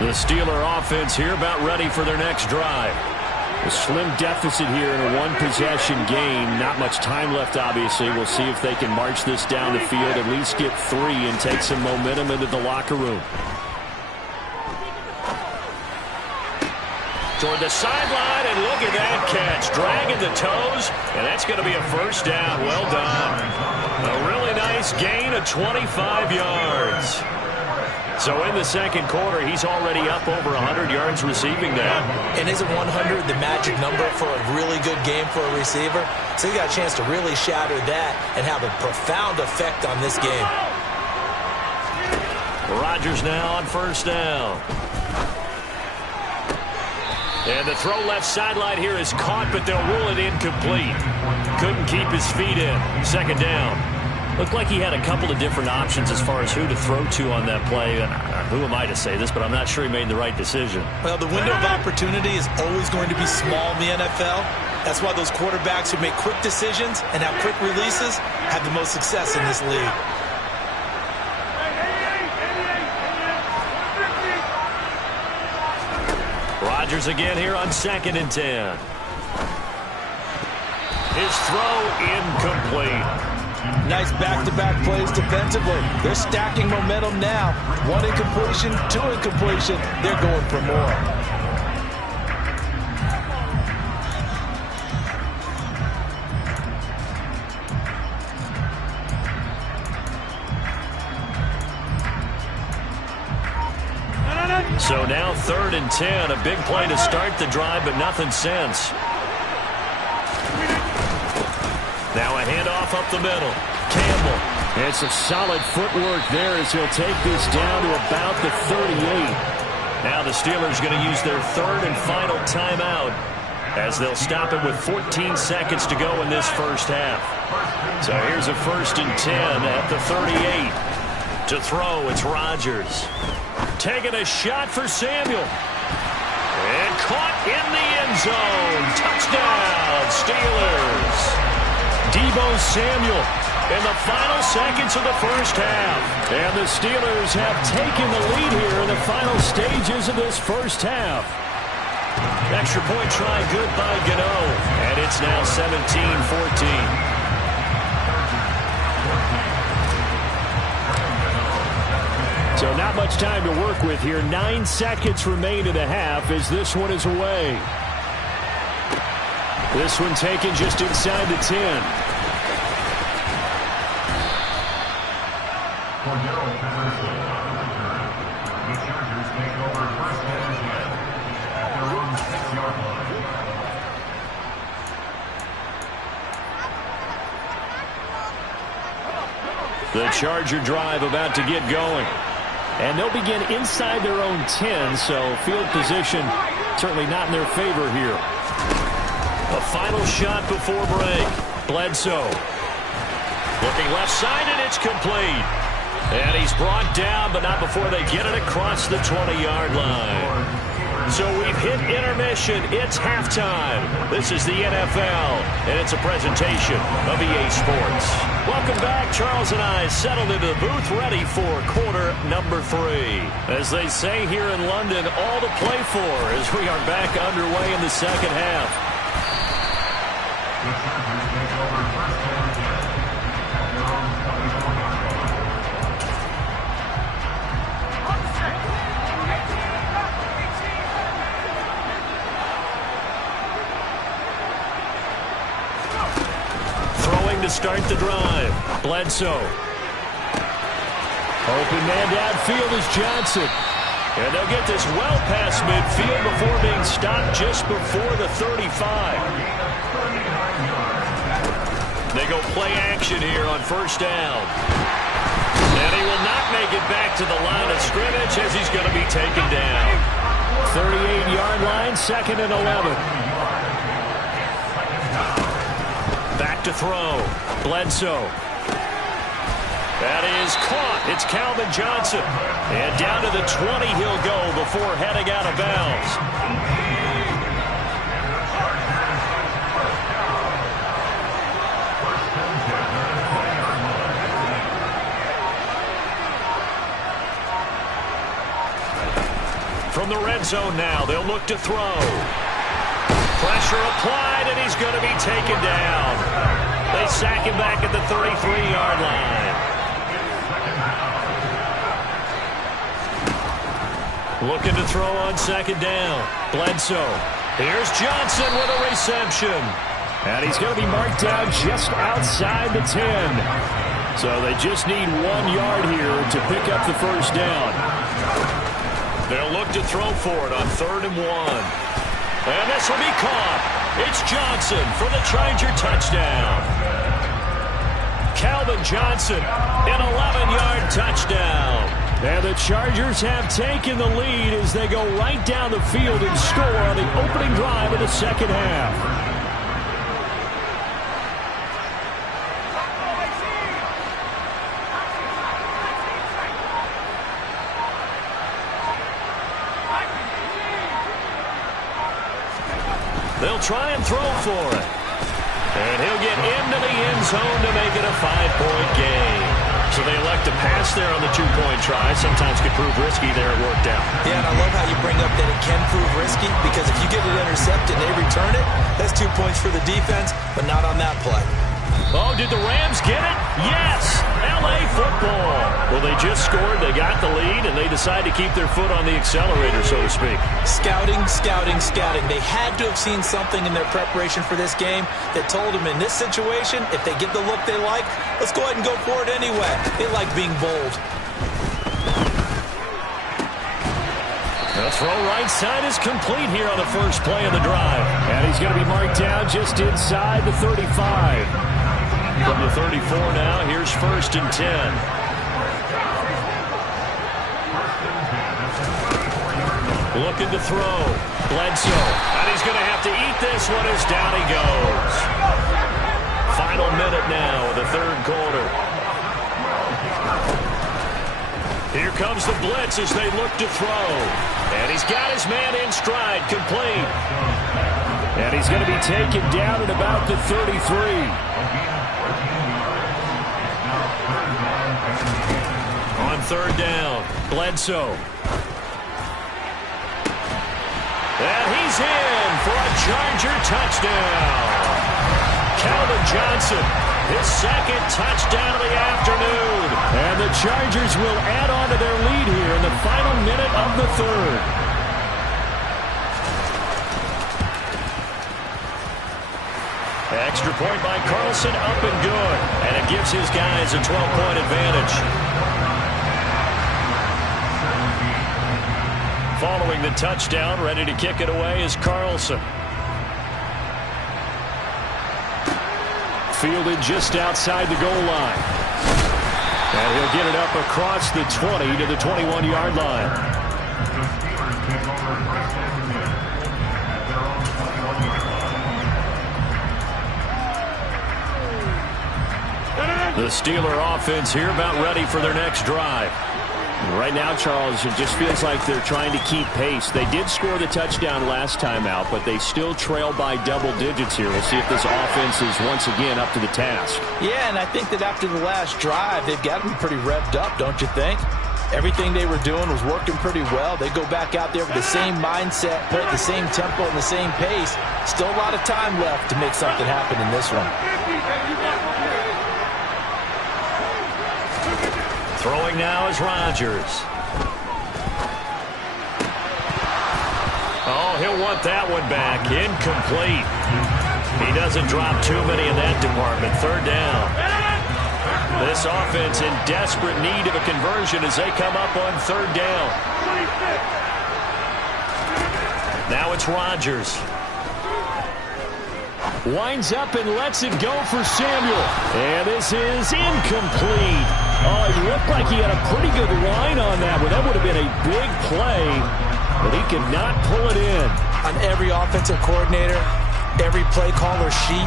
The Steeler offense here about ready for their next drive. A slim deficit here in a one-possession game. Not much time left, obviously. We'll see if they can march this down the field, at least get 3 and take some momentum into the locker room. Toward the sideline, and look at that catch. Dragging the toes, and that's going to be a first down. Well done. A really nice gain of 25 yards. So in the second quarter, he's already up over 100 yards receiving now. And isn't 100 the magic number for a really good game for a receiver? So he got a chance to really shatter that and have a profound effect on this game. Rodgers now on first down. And the throw left sideline here is caught, but they'll rule it incomplete. Couldn't keep his feet in. Second down. Looked like he had a couple of different options as far as who to throw to on that play. Who am I to say this, but I'm not sure he made the right decision. Well, the window of opportunity is always going to be small in the NFL. That's why those quarterbacks who make quick decisions and have quick releases have the most success in this league. Rodgers again here on 2nd and 10. His throw incomplete. Nice back-to-back plays defensively. They're stacking momentum now. 1 incompletion, 2 incompletion. They're going for more. So now 3rd and 10. A big play to start the drive, but nothing since. Now a handoff up the middle. Campbell And some solid footwork there as he'll take this down to about the 38. Now the Steelers going to use their third and final timeout as they'll stop it with 14 seconds to go in this first half. So here's a 1st and 10 at the 38. To throw, it's Rodgers. Taking a shot for Samuel. And caught in the end zone. Touchdown, Steelers. Deebo Samuel in the final seconds of the first half. And the Steelers have taken the lead here in the final stages of this first half. Extra point try good by Gano. And it's now 17-14. So not much time to work with here. 9 seconds remain in the half as this one is away. This one taken just inside the 10. The Charger drive about to get going. And they'll begin inside their own 10, so field position certainly not in their favor here. A final shot before break. Bledsoe. Looking left side, and it's complete. And he's brought down, but not before they get it across the 20-yard line. So we've hit intermission. It's halftime. This is the NFL, and it's a presentation of EA Sports. Welcome back. Charles and I settled into the booth ready for quarter number 3. As they say here in London, all to play for as we are back underway in the second half. To start the drive. Bledsoe. Open man downfield is Johnson. And they'll get this well past midfield before being stopped just before the 35. They go play action here on first down. And he will not make it back to the line of scrimmage as he's going to be taken down. 38-yard line, 2nd and 11. Back to throw. Bledsoe. That is caught. It's Calvin Johnson. And down to the 20 he'll go before heading out of bounds. From the red zone now, they'll look to throw. Pressure applied, and he's going to be taken down. They sack him back at the 33-yard line. Looking to throw on 2nd down. Bledsoe. Here's Johnson with a reception. And he's going to be marked down just outside the 10. So they just need 1 yard here to pick up the first down. They'll look to throw for it on 3rd and 1. And this will be caught. It's Johnson for the Charger touchdown. Calvin Johnson, an 11-yard touchdown. And the Chargers have taken the lead as they go right down the field and score on the opening drive of the second half. They'll try and throw for it. And he'll get into the end zone to make it a 5-point game. So they elect to pass there on the 2-point try. Sometimes could prove risky there. It worked out. Yeah, and I love how you bring up that it can prove risky, because if you get it intercepted and they return it, that's 2 points for the defense, but not on that play. Oh, did the Rams get it? Yes! L.A. football. Well, they just scored, they got the lead, and they decide to keep their foot on the accelerator, so to speak. Scouting, scouting, scouting. They had to have seen something in their preparation for this game that told them in this situation, if they get the look they like, let's go ahead and go for it anyway. They like being bold. The throw right side is complete here on the first play of the drive. And he's going to be marked down just inside the 35. From the 34 now, here's 1st and 10. Looking to throw. Bledsoe. And he's going to have to eat this one as down he goes. Final minute now of the 3rd quarter. Here comes the blitz as they look to throw. And he's got his man in stride, complete. And he's going to be taken down at about the 33. On 3rd down, Bledsoe. And he's in for a Charger touchdown. Calvin Johnson, his 2nd touchdown of the afternoon. And the Chargers will add on to their lead here in the final minute of the 3rd. Extra point by Carlson, up and good. And it gives his guys a 12-point advantage. Following the touchdown, ready to kick it away is Carlson. Fielded just outside the goal line. And he'll get it up across the 20 to the 21-yard line. The Steeler offense here about ready for their next drive. Right now, Charles, it just feels like they're trying to keep pace. They did score the touchdown last time out, but they still trail by double digits here. We'll see if this offense is once again up to the task. Yeah, and I think that after the last drive, they've got to be pretty revved up, don't you think? Everything they were doing was working pretty well. They go back out there with the same mindset, play at the same tempo and the same pace. Still a lot of time left to make something happen in this one. Throwing now is Rodgers. Oh, he'll want that one back. Incomplete. He doesn't drop too many in that department. 3rd down. This offense in desperate need of a conversion as they come up on 3rd down. Now it's Rodgers. Winds up and lets it go for Samuel. And this is incomplete. Oh, it looked like he had a pretty good line on that one. That would have been a big play, but he could not pull it in. On every offensive coordinator, every play caller sheet,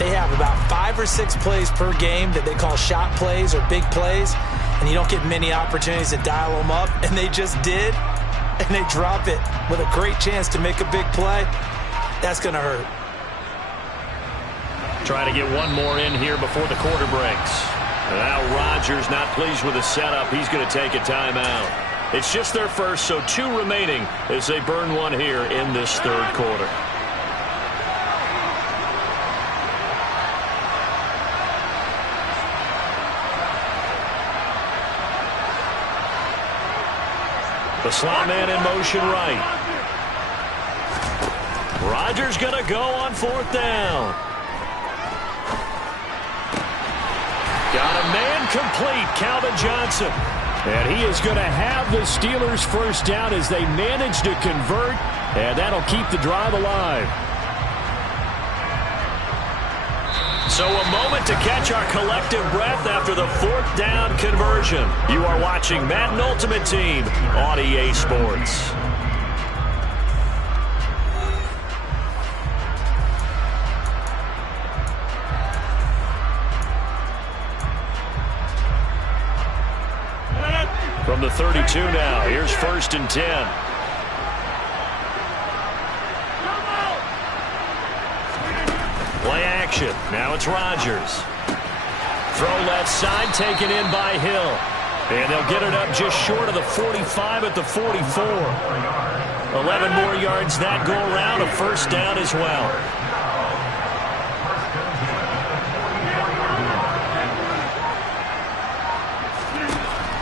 they have about 5 or 6 plays per game that they call shot plays or big plays, and you don't get many opportunities to dial them up, and they just did, and they drop it with a great chance to make a big play. That's going to hurt. Try to get one more in here before the quarter breaks. Now Rodgers not pleased with the setup. He's going to take a timeout. It's just their first, so 2 remaining as they burn one here in this 3rd quarter. The slot man in motion right. Rodgers going to go on 4th down. Got a man complete, Calvin Johnson. And he is going to have the Steelers' 1st down as they manage to convert, and that'll keep the drive alive. So a moment to catch our collective breath after the 4th down conversion. You are watching Madden Ultimate Team on EA Sports. From the 32 now, here's 1st and 10. Play action. Now it's Rodgers. Throw left side, taken in by Hill. And they'll get it up just short of the 45 at the 44. 11 more yards that go around, a 1st down as well.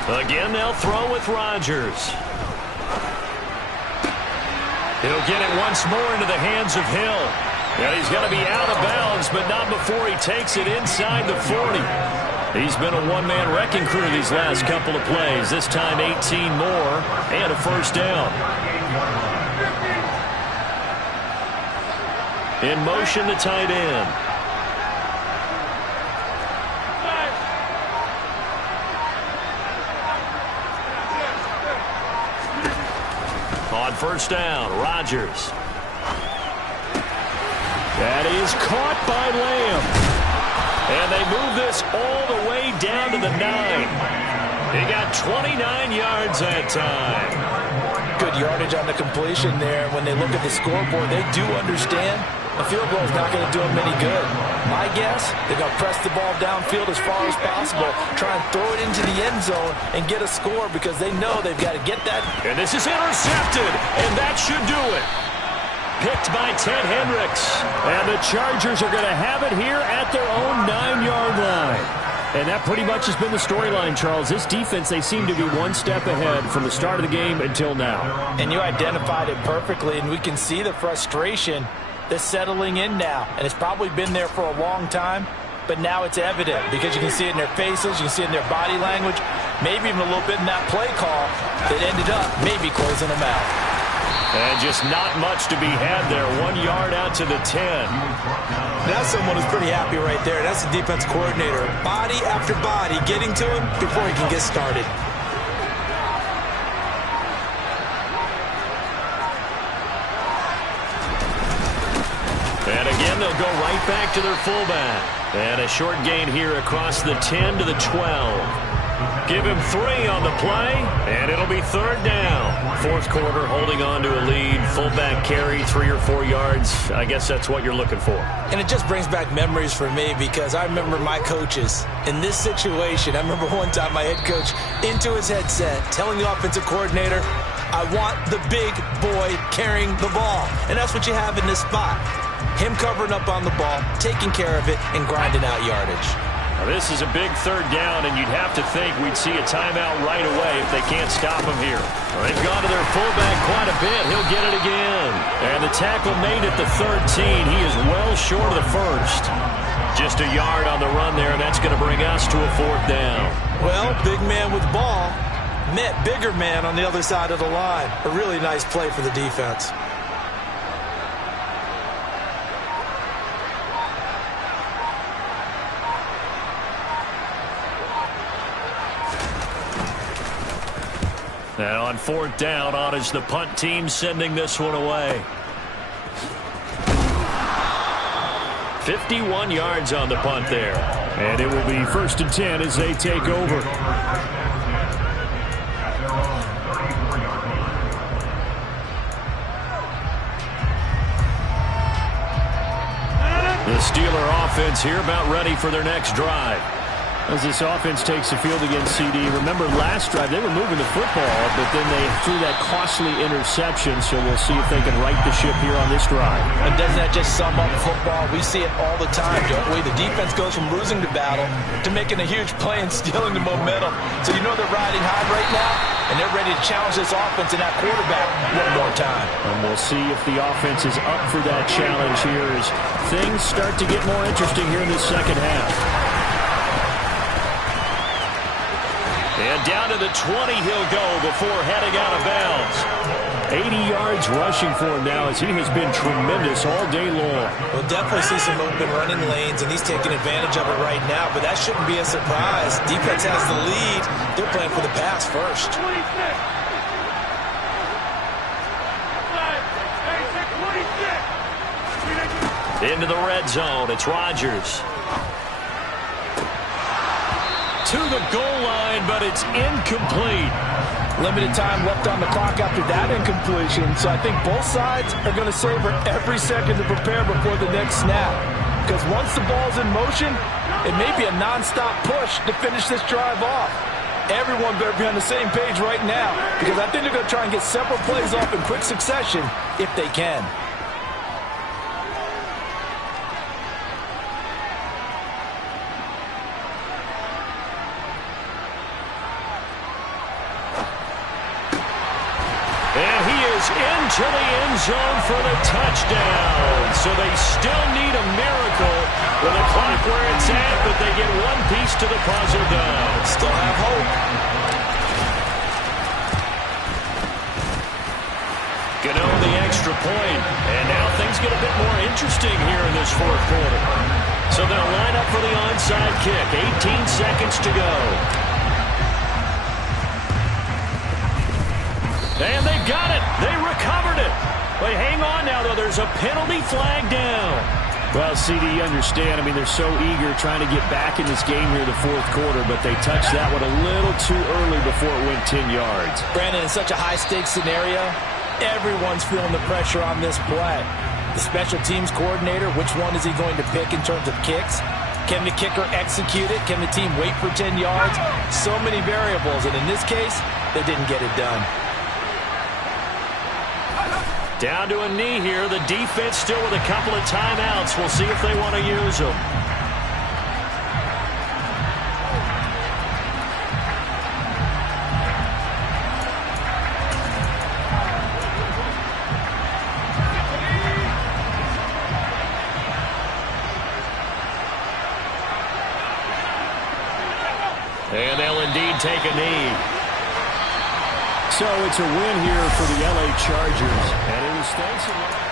Again, they'll throw with Rodgers. He'll get it once more into the hands of Hill. And he's going to be out of bounds, but not before he takes it inside the 40. He's been a one-man wrecking crew these last couple of plays. This time 18 more and a 1st down. In motion, the tight end. first down. Rodgers. That is caught by Lamb. And they move this all the way down to the 9. He got 29 yards that time. Good yardage on the completion there. When they look at the scoreboard, they do understand a field goal is not going to do them any good. My guess, they're going to press the ball downfield as far as possible, try and throw it into the end zone and get a score because they know they've got to get that. And this is intercepted, and that should do it. Picked by Ted Hendricks. And the Chargers are going to have it here at their own 9-yard line. And that pretty much has been the storyline, Charles. This defense, they seem to be one step ahead from the start of the game until now. And you identified it perfectly, and we can see the frustration that's settling in now. And it's probably been there for a long time, but now it's evident because you can see it in their faces, you can see it in their body language, maybe even a little bit in that play call that ended up maybe closing them out. And just not much to be had there. 1 yard out to the 10. That's someone who's pretty happy right there. That's the defense coordinator. Body after body getting to him before he can get started. And again, they'll go right back to their fullback. And a short gain here across the 10 to the 12. Give him 3 on the play, and it'll be third down. Fourth quarter, holding on to a lead. Fullback carry, 3 or 4 yards. I guess that's what you're looking for. And it just brings back memories for me because I remember my coaches in this situation. I remember one time my head coach into his headset telling the offensive coordinator, I want the big boy carrying the ball. And that's what you have in this spot. Him covering up on the ball, taking care of it, and grinding out yardage. Now, this is a big third down, and you'd have to think we'd see a timeout right away if they can't stop him here. Well, they've gone to their fullback quite a bit. He'll get it again. And the tackle made at the 13. He is well short of the first. Just a yard on the run there, and that's going to bring us to a fourth down. Well, big man with ball met bigger man on the other side of the line. A really nice play for the defense. Now on fourth down, on is the punt team sending this one away. 51 yards on the punt there. And it will be 1st and 10 as they take over. The Steeler offense here about ready for their next drive. As this offense takes the field against CD, remember last drive they were moving the football, but then they threw that costly interception, so we'll see if they can right the ship here on this drive. And doesn't that just sum up football? We see it all the time, don't we? The defense goes from losing the battle to making a huge play and stealing the momentum. So you know they're riding high right now, and they're ready to challenge this offense and that quarterback one more time. And we'll see if the offense is up for that challenge here as things start to get more interesting here in this second half. And down to the 20 he'll go before heading out of bounds. 80 yards rushing for him now as he has been tremendous all day long. We'll definitely see some open running lanes, and he's taking advantage of it right now, but that shouldn't be a surprise. Defense has the lead. They're playing for the pass first. Into the red zone. It's Rodgers. To the goal line, but it's incomplete. Limited time left on the clock after that incompletion, so I think both sides are going to savor every second to prepare before the next snap. Because once the ball's in motion, it may be a nonstop push to finish this drive off. Everyone better be on the same page right now, because I think they're going to try and get several plays off in quick succession if they can. Into the end zone for the touchdown. So they still need a miracle with the clock where it's at, but they get one piece to the puzzle done. Still have hope. Gano the extra point, and now things get a bit more interesting here in this fourth quarter. So they'll line up for the onside kick. 18 seconds to go. And they've got it. They recovered it. But hang on now, though. There's a penalty flag down. Well, CD, you understand. I mean, they're so eager trying to get back in this game here in the fourth quarter, but they touched that one a little too early before it went 10 yards. Brandon, in such a high-stakes scenario, everyone's feeling the pressure on this play. The special teams coordinator, which one is he going to pick in terms of kicks? Can the kicker execute it? Can the team wait for 10 yards? So many variables, and in this case, they didn't get it done. Down to a knee here. The defense still with a couple of timeouts. We'll see if they want to use them. And they'll indeed take a knee. So it's a win here for the LA Chargers. And it was thanks to...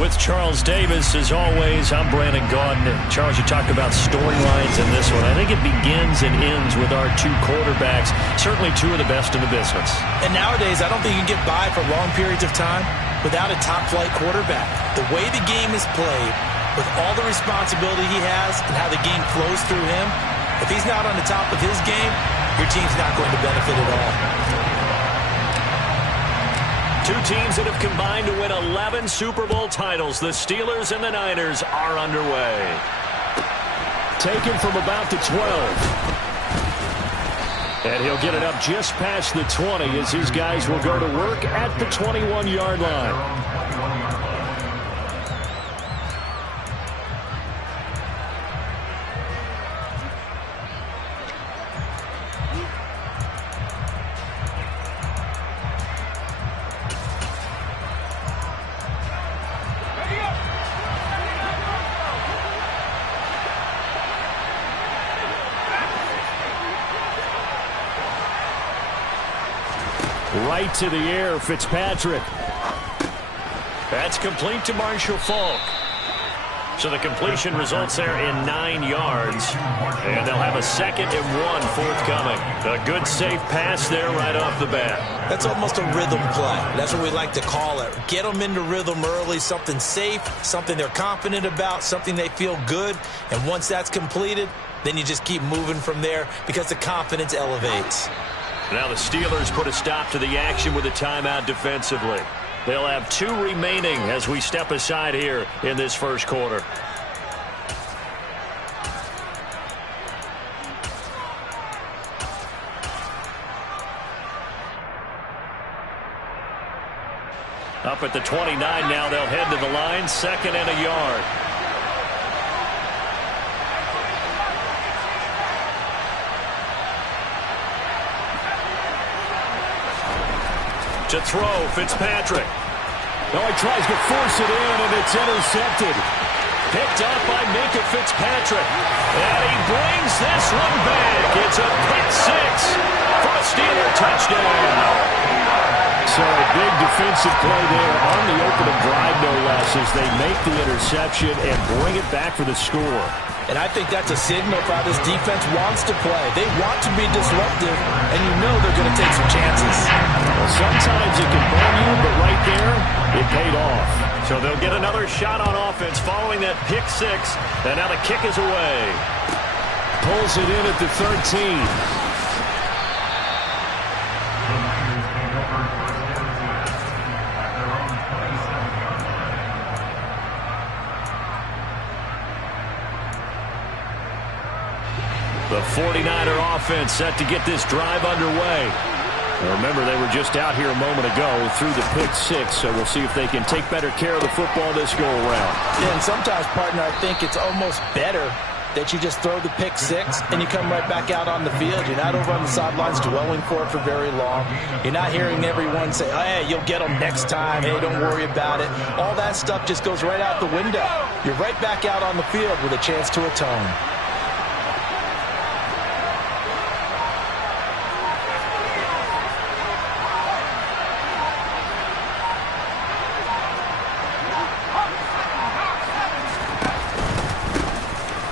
With Charles Davis, as always, I'm Brandon Gaudin. Charles, you talked about storylines in this one. I think it begins and ends with our two quarterbacks, certainly two of the best in the business. And nowadays, I don't think you can get by for long periods of time without a top-flight quarterback. The way the game is played, with all the responsibility he has and how the game flows through him, if he's not on the top of his game, your team's not going to benefit at all. Two teams that have combined to win 11 Super Bowl titles. The Steelers and the Niners are underway. Taken from about the 12. And he'll get it up just past the 20 as his guys will go to work at the 21-yard line. Right to the air, Fitzpatrick. That's complete to Marshall Faulk. So the completion results there in 9 yards. And they'll have a 2nd and 1 forthcoming. A good safe pass there right off the bat. That's almost a rhythm play. That's what we like to call it. Get them into rhythm early, something safe, something they're confident about, something they feel good. And once that's completed, then you just keep moving from there because the confidence elevates. Now the Steelers put a stop to the action with a timeout defensively. They'll have 2 remaining as we step aside here in this first quarter. Up at the 29 now, they'll head to the line, 2nd and a yard. To throw, Fitzpatrick. Oh, he tries to force it in, and it's intercepted. Picked up by Minkah Fitzpatrick. And he brings this one back. It's a pick 6 for a Steeler touchdown. So a big defensive play there on the opening drive, no less, as they make the interception and bring it back for the score. And I think that's a signal for how this defense wants to play. They want to be disruptive, and you know they're going to take some chances. Well, sometimes it can burn you, but right there, it paid off. So they'll get another shot on offense following that pick 6, and now the kick is away. Pulls it in at the 13. The 49er offense set to get this drive underway. Now remember, they were just out here a moment ago through the pick 6, so we'll see if they can take better care of the football this go-around. Yeah, and sometimes, partner, I think it's almost better that you just throw the pick 6 and you come right back out on the field. You're not over on the sidelines dwelling for it for very long. You're not hearing everyone say, oh, hey, you'll get them next time. Hey, don't worry about it. All that stuff just goes right out the window. You're right back out on the field with a chance to atone.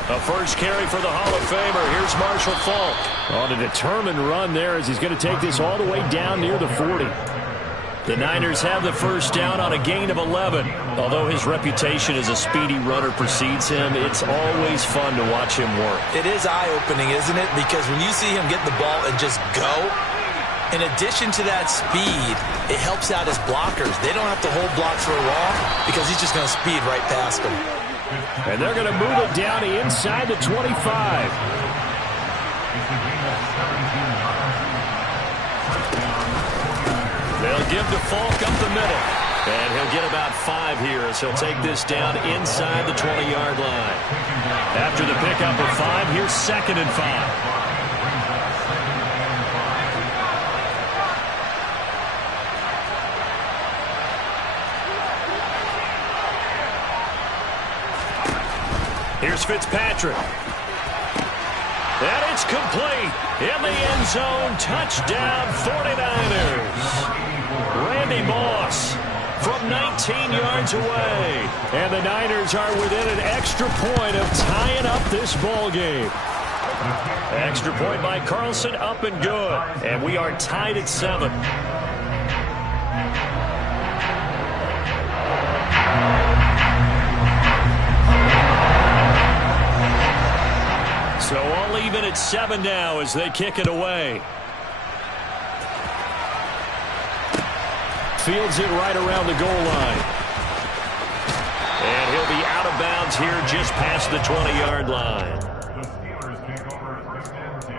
A first carry for the Hall of Famer. Here's Marshall Faulk. On a determined run there as he's going to take this all the way down near the 40. The Niners have the first down on a gain of 11. Although his reputation as a speedy runner precedes him, it's always fun to watch him work. It is eye-opening, isn't it? Because when you see him get the ball and just go, in addition to that speed, it helps out his blockers. They don't have to hold blocks for long because he's just going to speed right past them. And they're going to move it down inside the 25. They'll give to Faulk up the middle. And he'll get about 5 here as he'll take this down inside the 20-yard line. After the pickup of 5, here's 2nd and 5. Here's Fitzpatrick. And it's complete. In the end zone, touchdown 49ers. Randy Moss from 19 yards away. And the Niners are within an extra point of tying up this ball game. Extra point by Carlson, up and good. And we are tied at 7. So all even at 7 now as they kick it away. Fields it right around the goal line. And he'll be out of bounds here just past the 20-yard line. The Steelers take over first and 10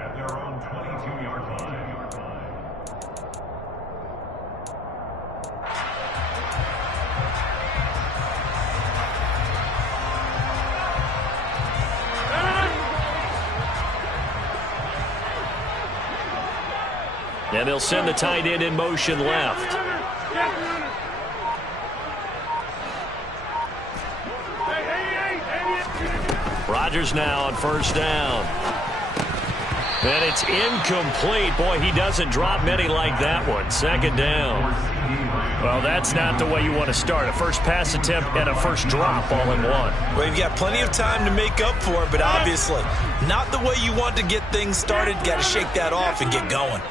at their own 22-yard line. And they'll send the tight end in motion left. Rodgers now on first down. And it's incomplete. Boy, he doesn't drop many like that one. Second down. Well, that's not the way you want to start. A first pass attempt and a first drop all in one. Well, you've got plenty of time to make up for it, but obviously not the way you want to get things started. Got to shake that off and get going.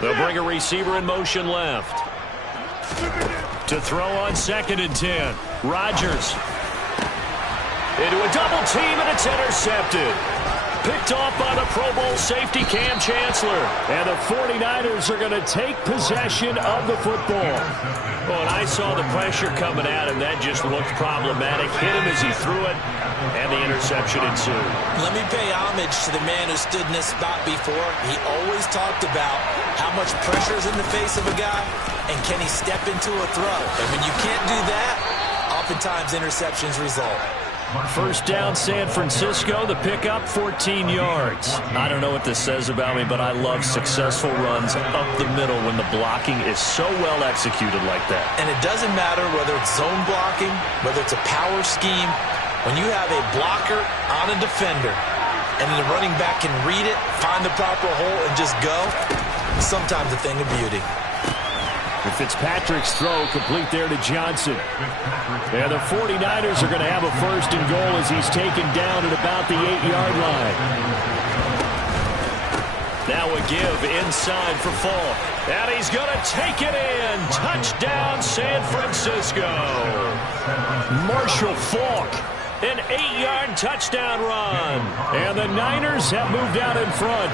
They'll bring a receiver in motion left. To throw on second and 10. Rodgers. Into a double team, and it's intercepted. Picked off by the Pro Bowl safety Cam Chancellor. And the 49ers are going to take possession of the football. Oh, and I saw the pressure coming at him. That just looked problematic. Hit him as he threw it, and the interception ensued. Let me pay homage to the man who stood in this spot before. He always talked about how much pressure is in the face of a guy, and can he step into a throw. And when you can't do that, oftentimes interceptions result. First down, San Francisco. The pickup, 14 yards. I don't know what this says about me, but I love successful runs up the middle when the blocking is so well executed like that. And it doesn't matter whether it's zone blocking, whether it's a power scheme. When you have a blocker on a defender, and the running back can read it, find the proper hole, and just go, sometimes a thing of beauty. And Fitzpatrick's throw complete there to Johnson. And the 49ers are going to have a first and goal as he's taken down at about the 8-yard line. Now a give inside for Falk. And he's going to take it in. Touchdown, San Francisco. Marshall Falk. An 8-yard touchdown run. And the Niners have moved out in front.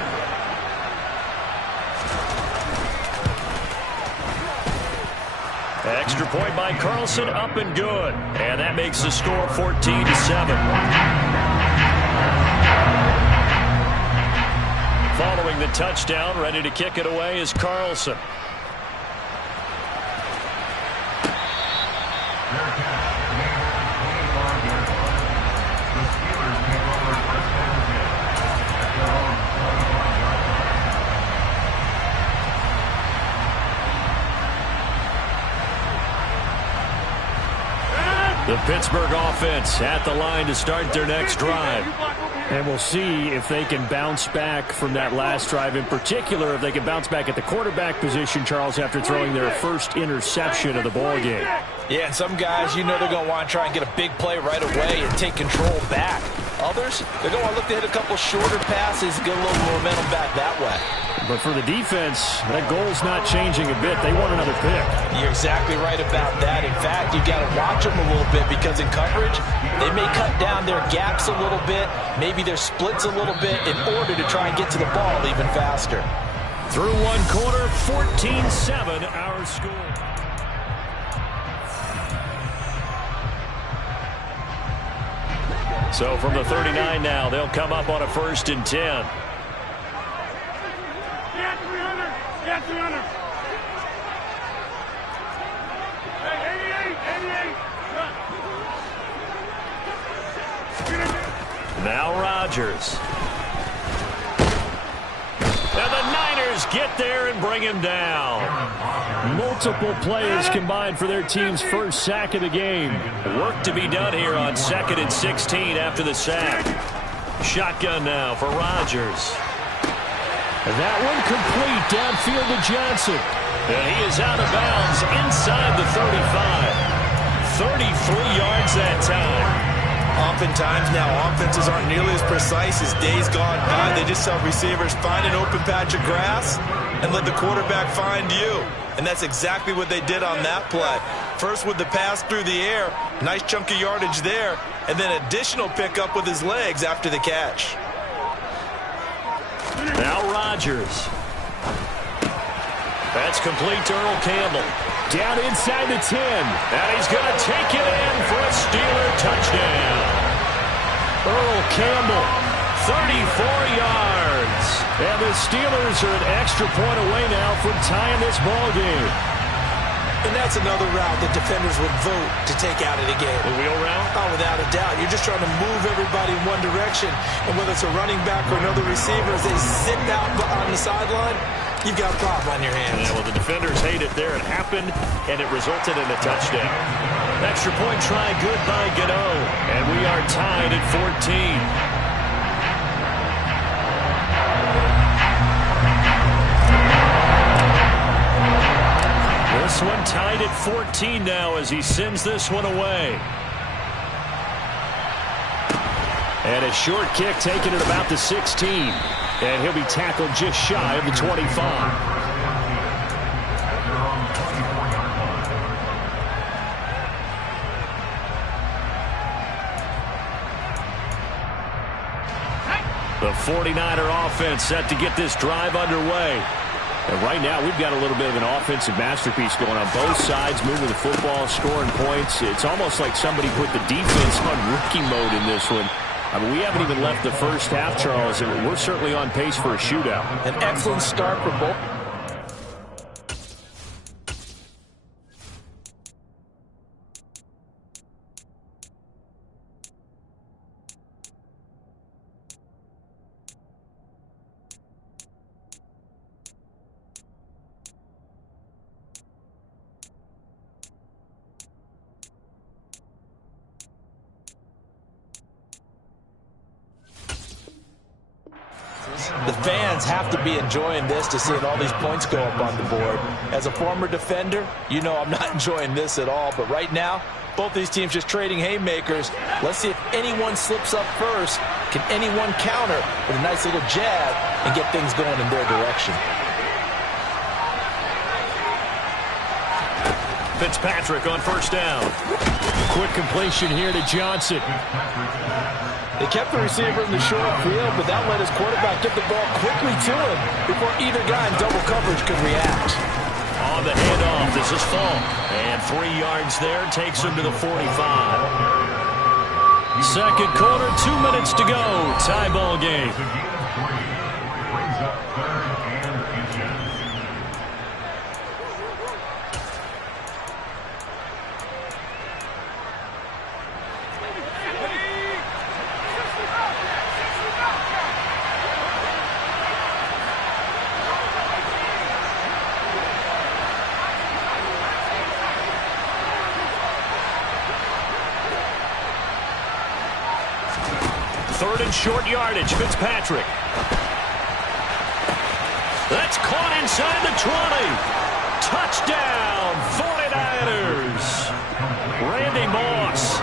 Extra point by Carlson, up and good. And that makes the score 14-7. Following the touchdown, ready to kick it away is Carlson. The Pittsburgh offense at the line to start their next drive. And we'll see if they can bounce back from that last drive. In particular, if they can bounce back at the quarterback position, Charles, after throwing their first interception of the ball game. Yeah, and some guys, you know they're going to want to try and get a big play right away and take control back. Others, they're going to want to look to hit a couple shorter passes and get a little momentum back that way. But for the defense, that goal's not changing a bit. They want another pick. You're exactly right about that. In fact, you've got to watch them a little bit because in coverage, they may cut down their gaps a little bit, maybe their splits a little bit in order to try and get to the ball even faster. Through one quarter, 14-7 our score. So from the 39 now, they'll come up on a first and 10. Now Rodgers. And the Niners get there and bring him down. Multiple players combined for their team's first sack of the game. Work to be done here on 2nd and 16 after the sack. Shotgun now for Rodgers. And that one complete downfield to Johnson. And he is out of bounds inside the 35. 33 yards that time. Oftentimes now, offenses aren't nearly as precise as days gone by. They just tell receivers, find an open patch of grass and let the quarterback find you. And that's exactly what they did on that play. First with the pass through the air, nice chunk of yardage there, and then additional pickup with his legs after the catch. Now Rodgers. That's complete to Earl Campbell. Down inside the 10. And he's going to take it in for a Steeler touchdown. Earl Campbell, 34 yards. And the Steelers are an extra point away now from tying this ball game. And that's another route that defenders would vote to take out of the game. The wheel route? Oh, without a doubt. You're just trying to move everybody in one direction. And whether it's a running back or another receiver, as they sit out on the sideline, you've got a problem on your hands. Yeah, well, the defenders hate it there. It happened, and it resulted in a touchdown. Extra point try good by Gano. And we are tied at 14. This one tied at 14 now as he sends this one away. And a short kick taken at about the 16. And he'll be tackled just shy of the 25. The 49er offense set to get this drive underway. And right now, we've got a little bit of an offensive masterpiece going on both sides, moving the football, scoring points. It's almost like somebody put the defense on rookie mode in this one. I mean, we haven't even left the first half, Charles, and we're certainly on pace for a shootout. An excellent start for both. The fans have to be enjoying this to seeing all these points go up on the board. As a former defender, you know I'm not enjoying this at all. But right now, both these teams just trading haymakers. Let's see if anyone slips up first. Can anyone counter with a nice little jab and get things going in their direction? Fitzpatrick on first down. Quick completion here to Johnson. They kept the receiver in the short field, but that let his quarterback get the ball quickly to him before either guy in double coverage could react. On the handoff, this is Falk. And 3 yards there takes him to the 45. Second quarter, 2 minutes to go. Tie ball game. Brings up 3rd and inches. Third and short yardage, Fitzpatrick. That's caught inside the 20. Touchdown, 49ers. Randy Moss,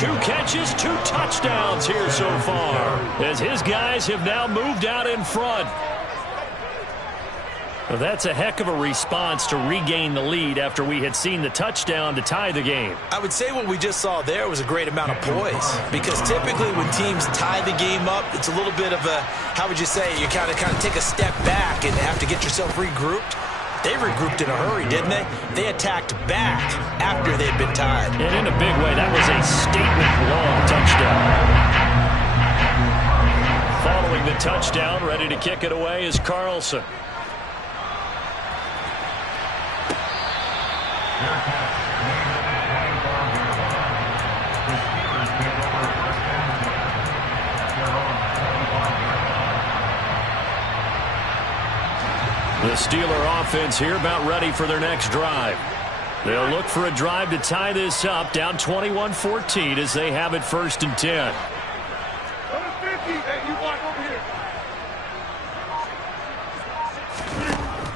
2 catches, 2 touchdowns here so far, as his guys have now moved out in front. Well, that's a heck of a response to regain the lead after we had seen the touchdown to tie the game. I would say what we just saw there was a great amount of poise, because typically when teams tie the game up, it's a little bit of a, how would you say, you kind of take a step back and have to get yourself regrouped. They regrouped in a hurry, didn't they? They attacked back after they'd been tied. And in a big way, that was a statement long touchdown. Following the touchdown, ready to kick it away is Carlson. The Steeler offense here about ready for their next drive. They'll look for a drive to tie this up, down 21-14 as they have it 1st and 10.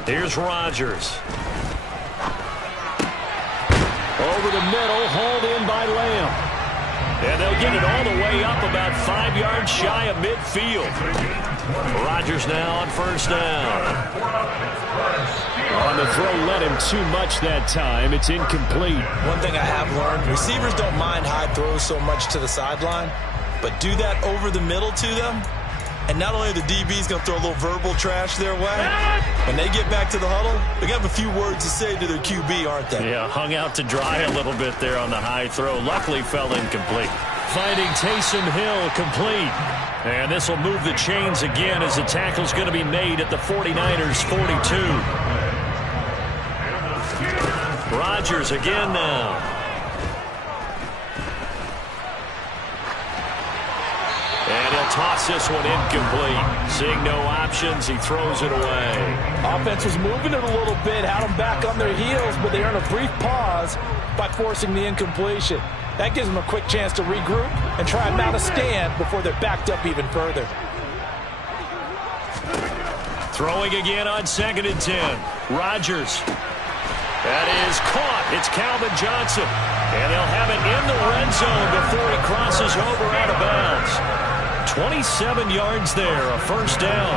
Here's Rodgers. Over the middle, hauled in by Lamb. And they'll get it all the way up about 5 yards shy of midfield. Rodgers now on first down. On the throw, let him too much that time. It's incomplete. One thing I have learned, receivers don't mind high throws so much to the sideline, but do that over the middle to them, and not only are the DBs going to throw a little verbal trash their way, when they get back to the huddle, they're going to have a few words to say to their QB, aren't they? Yeah, hung out to dry a little bit there on the high throw. Luckily fell incomplete. Finding Taysom Hill complete. And this will move the chains again as the tackle's going to be made at the 49ers 42. Rodgers again now. And he'll toss this one incomplete. Seeing no options, he throws it away. Offense was moving it a little bit, had them back on their heels, but they earned a brief pause by forcing the incompletion. That gives them a quick chance to regroup and try and mount a stand before they're backed up even further. Throwing again on 2nd and 10. Rodgers. That is caught. It's Calvin Johnson. And they'll have it in the red zone before he crosses over out of bounds. 27 yards there, a first down.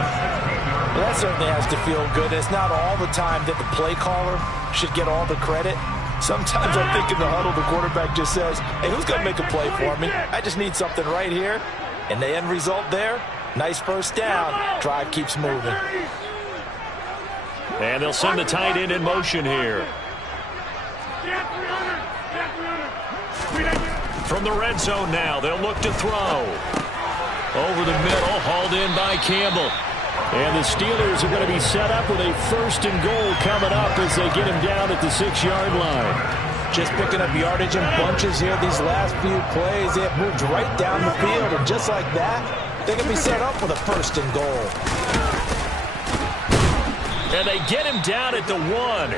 Well, that certainly has to feel good. It's not all the time that the play caller should get all the credit. Sometimes I think in the huddle, the quarterback just says, hey, who's going to make a play for me? I just need something right here. And the end result there, nice first down. Drive keeps moving. And they'll send the tight end in motion here. From the red zone now, they'll look to throw. Over the middle, hauled in by Campbell. And the Steelers are going to be set up with a 1st and goal coming up as they get him down at the 6-yard line. Just picking up yardage in bunches here these last few plays. They have moved right down the field, and just like that, they're going to be set up with a 1st and goal. And they get him down at the 1.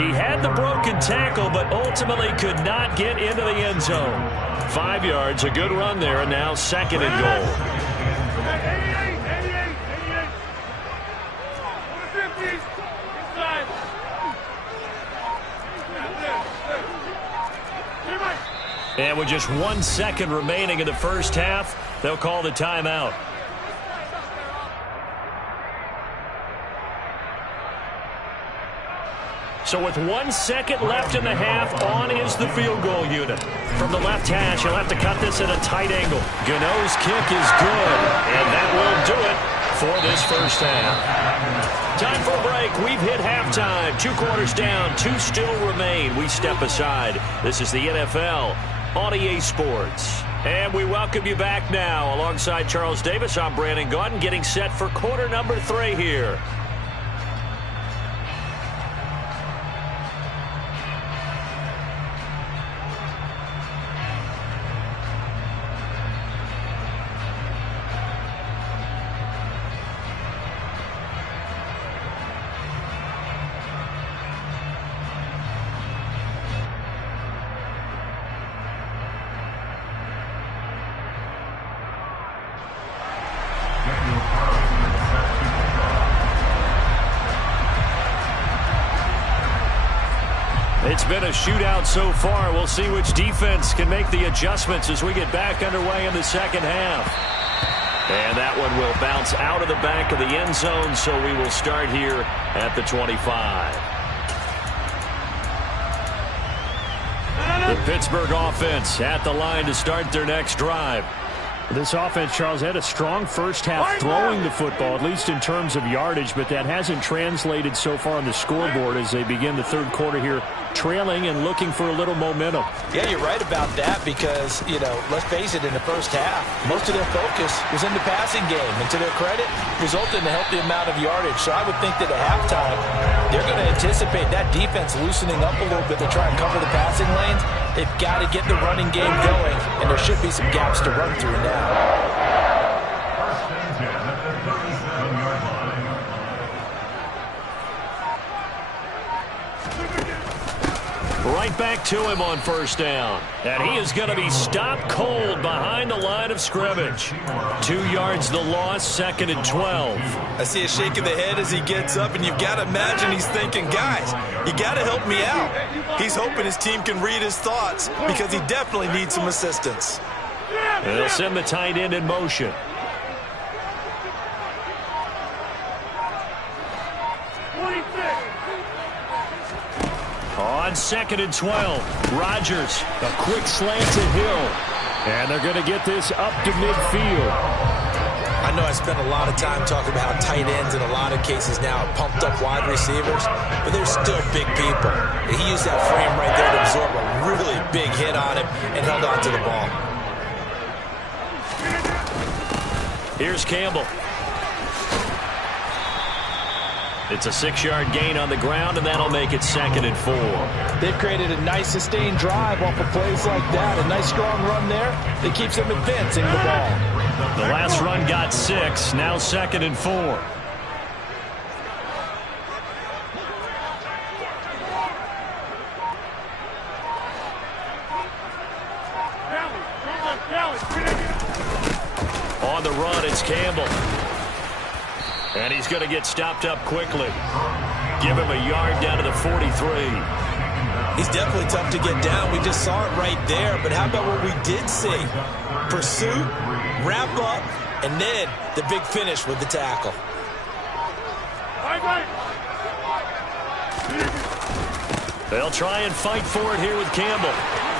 He had the broken tackle, but ultimately could not get into the end zone. 5 yards, a good run there, and now 2nd and goal. And with just 1 second remaining in the first half, they'll call the timeout. So with 1 second left in the half, on is the field goal unit. From the left hash, he'll have to cut this at a tight angle. Gano's kick is good, and that will do it for this first half. Time for a break. We've hit halftime. 2 quarters down, 2 still remain. We step aside. This is the NFL on EA Sports. And we welcome you back now. Alongside Charles Davis, I'm Brandon Gaudin, getting set for quarter number 3 here. It's been a shootout so far. We'll see which defense can make the adjustments as we get back underway in the second half. And that one will bounce out of the back of the end zone, so we will start here at the 25. The Pittsburgh offense at the line to start their next drive. This offense, Charles, had a strong first half throwing the football, at least in terms of yardage, but that hasn't translated so far on the scoreboard as they begin the third quarter here, trailing and looking for a little momentum. Yeah, you're right about that because, you know, let's face it, in the first half, most of their focus was in the passing game. And to their credit, resulted in a healthy amount of yardage. So I would think that at halftime, they're going to anticipate that defense loosening up a little bit to try and cover the passing lanes. They've got to get the running game going, and there should be some gaps to run through now. Right back to him on first down. And he is going to be stopped cold behind the line of scrimmage. 2 yards the loss, 2nd and 12. I see a shake of the head as he gets up, and you've got to imagine he's thinking, guys, you got to help me out. He's hoping his team can read his thoughts because he definitely needs some assistance. They'll send the tight end in motion. On 2nd and 12, Rodgers, a quick slant to Hill. And they're going to get this up to midfield. I know I spent a lot of time talking about how tight ends in a lot of cases now are pumped up wide receivers, but they're still big people. And he used that frame right there to absorb a really big hit on him and held on to the ball. Here's Campbell. It's a 6-yard gain on the ground, and that'll make it 2nd and 4. They've created a nice sustained drive off of plays like that. A nice strong run there that keeps them advancing the ball. The last run got 6, now 2nd and 4. On the run, it's Campbell. And he's going to get stopped up quickly. Give him a yard down to the 43. He's definitely tough to get down. We just saw it right there. But how about what we did see? Pursuit, wrap up, and then the big finish with the tackle. They'll try and fight for it here with Campbell.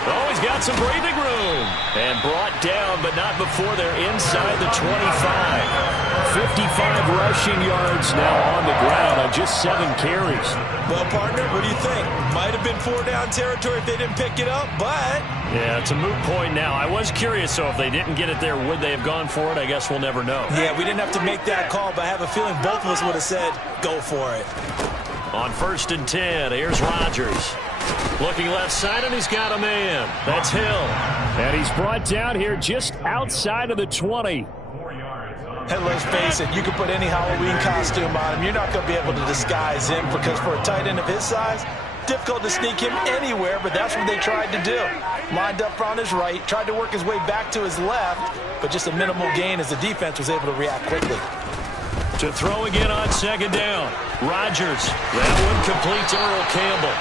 Oh, he's got some breathing room. And brought down, but not before they're inside the 25. 55 rushing yards now on the ground on just 7 carries. Well, partner, what do you think? Might have been 4-down territory if they didn't pick it up, but... Yeah, it's a moot point now. I was curious, so if they didn't get it there, would they have gone for it? I guess we'll never know. Yeah, we didn't have to make that call, but I have a feeling both of us would have said, go for it. On 1st and 10, here's Rodgers. Looking left side, and he's got a man. That's Hill. And he's brought down here just outside of the 20. And let's face it, you can put any Halloween costume on him. You're not going to be able to disguise him because for a tight end of his size, difficult to sneak him anywhere, but that's what they tried to do. Lined up on his right, tried to work his way back to his left, but just a minimal gain as the defense was able to react quickly. To throw again on 2nd down. Rodgers. That one complete to Earl Campbell.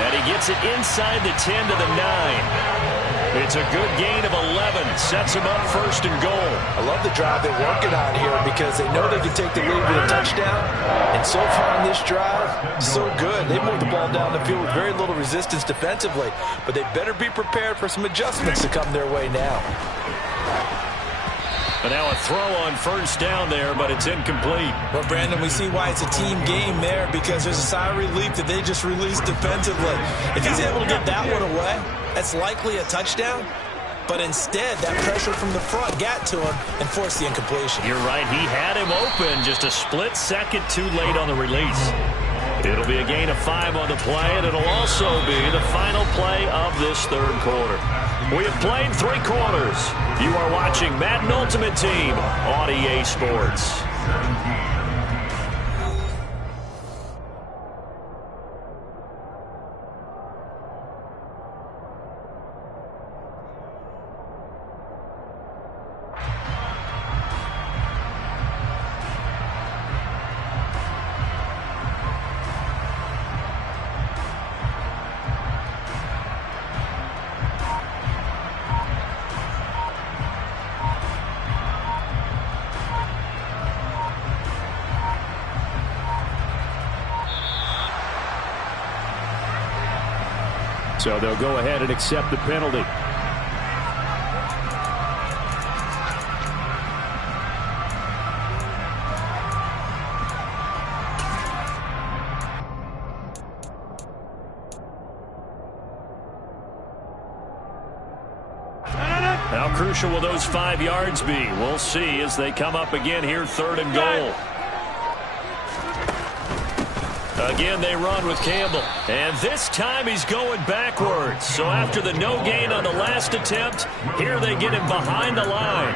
And he gets it inside the 10 to the 9. It's a good gain of 11. Sets him up 1st and goal. I love the drive they're working on here because they know they can take the lead with a touchdown. And so far on this drive, so good. They moved the ball down the field with very little resistance defensively. But they better be prepared for some adjustments to come their way now. And now a throw on 1st down there, but it's incomplete. Well, Brandon, we see why it's a team game there because there's a sigh of relief that they just released defensively. If he's able to get that one away, that's likely a touchdown. But instead, that pressure from the front got to him and forced the incompletion. You're right. He had him open, just a split second too late on the release. It'll be a gain of 5 on the play, and it'll also be the final play of this 3rd quarter. We have played 3 quarters. You are watching Madden Ultimate Team on EA Sports. So they'll go ahead and accept the penalty. How crucial will those 5 yards be? We'll see as they come up again here, 3rd and goal. Again, they run with Campbell. And this time he's going backwards. So after the no gain on the last attempt, here they get him behind the line.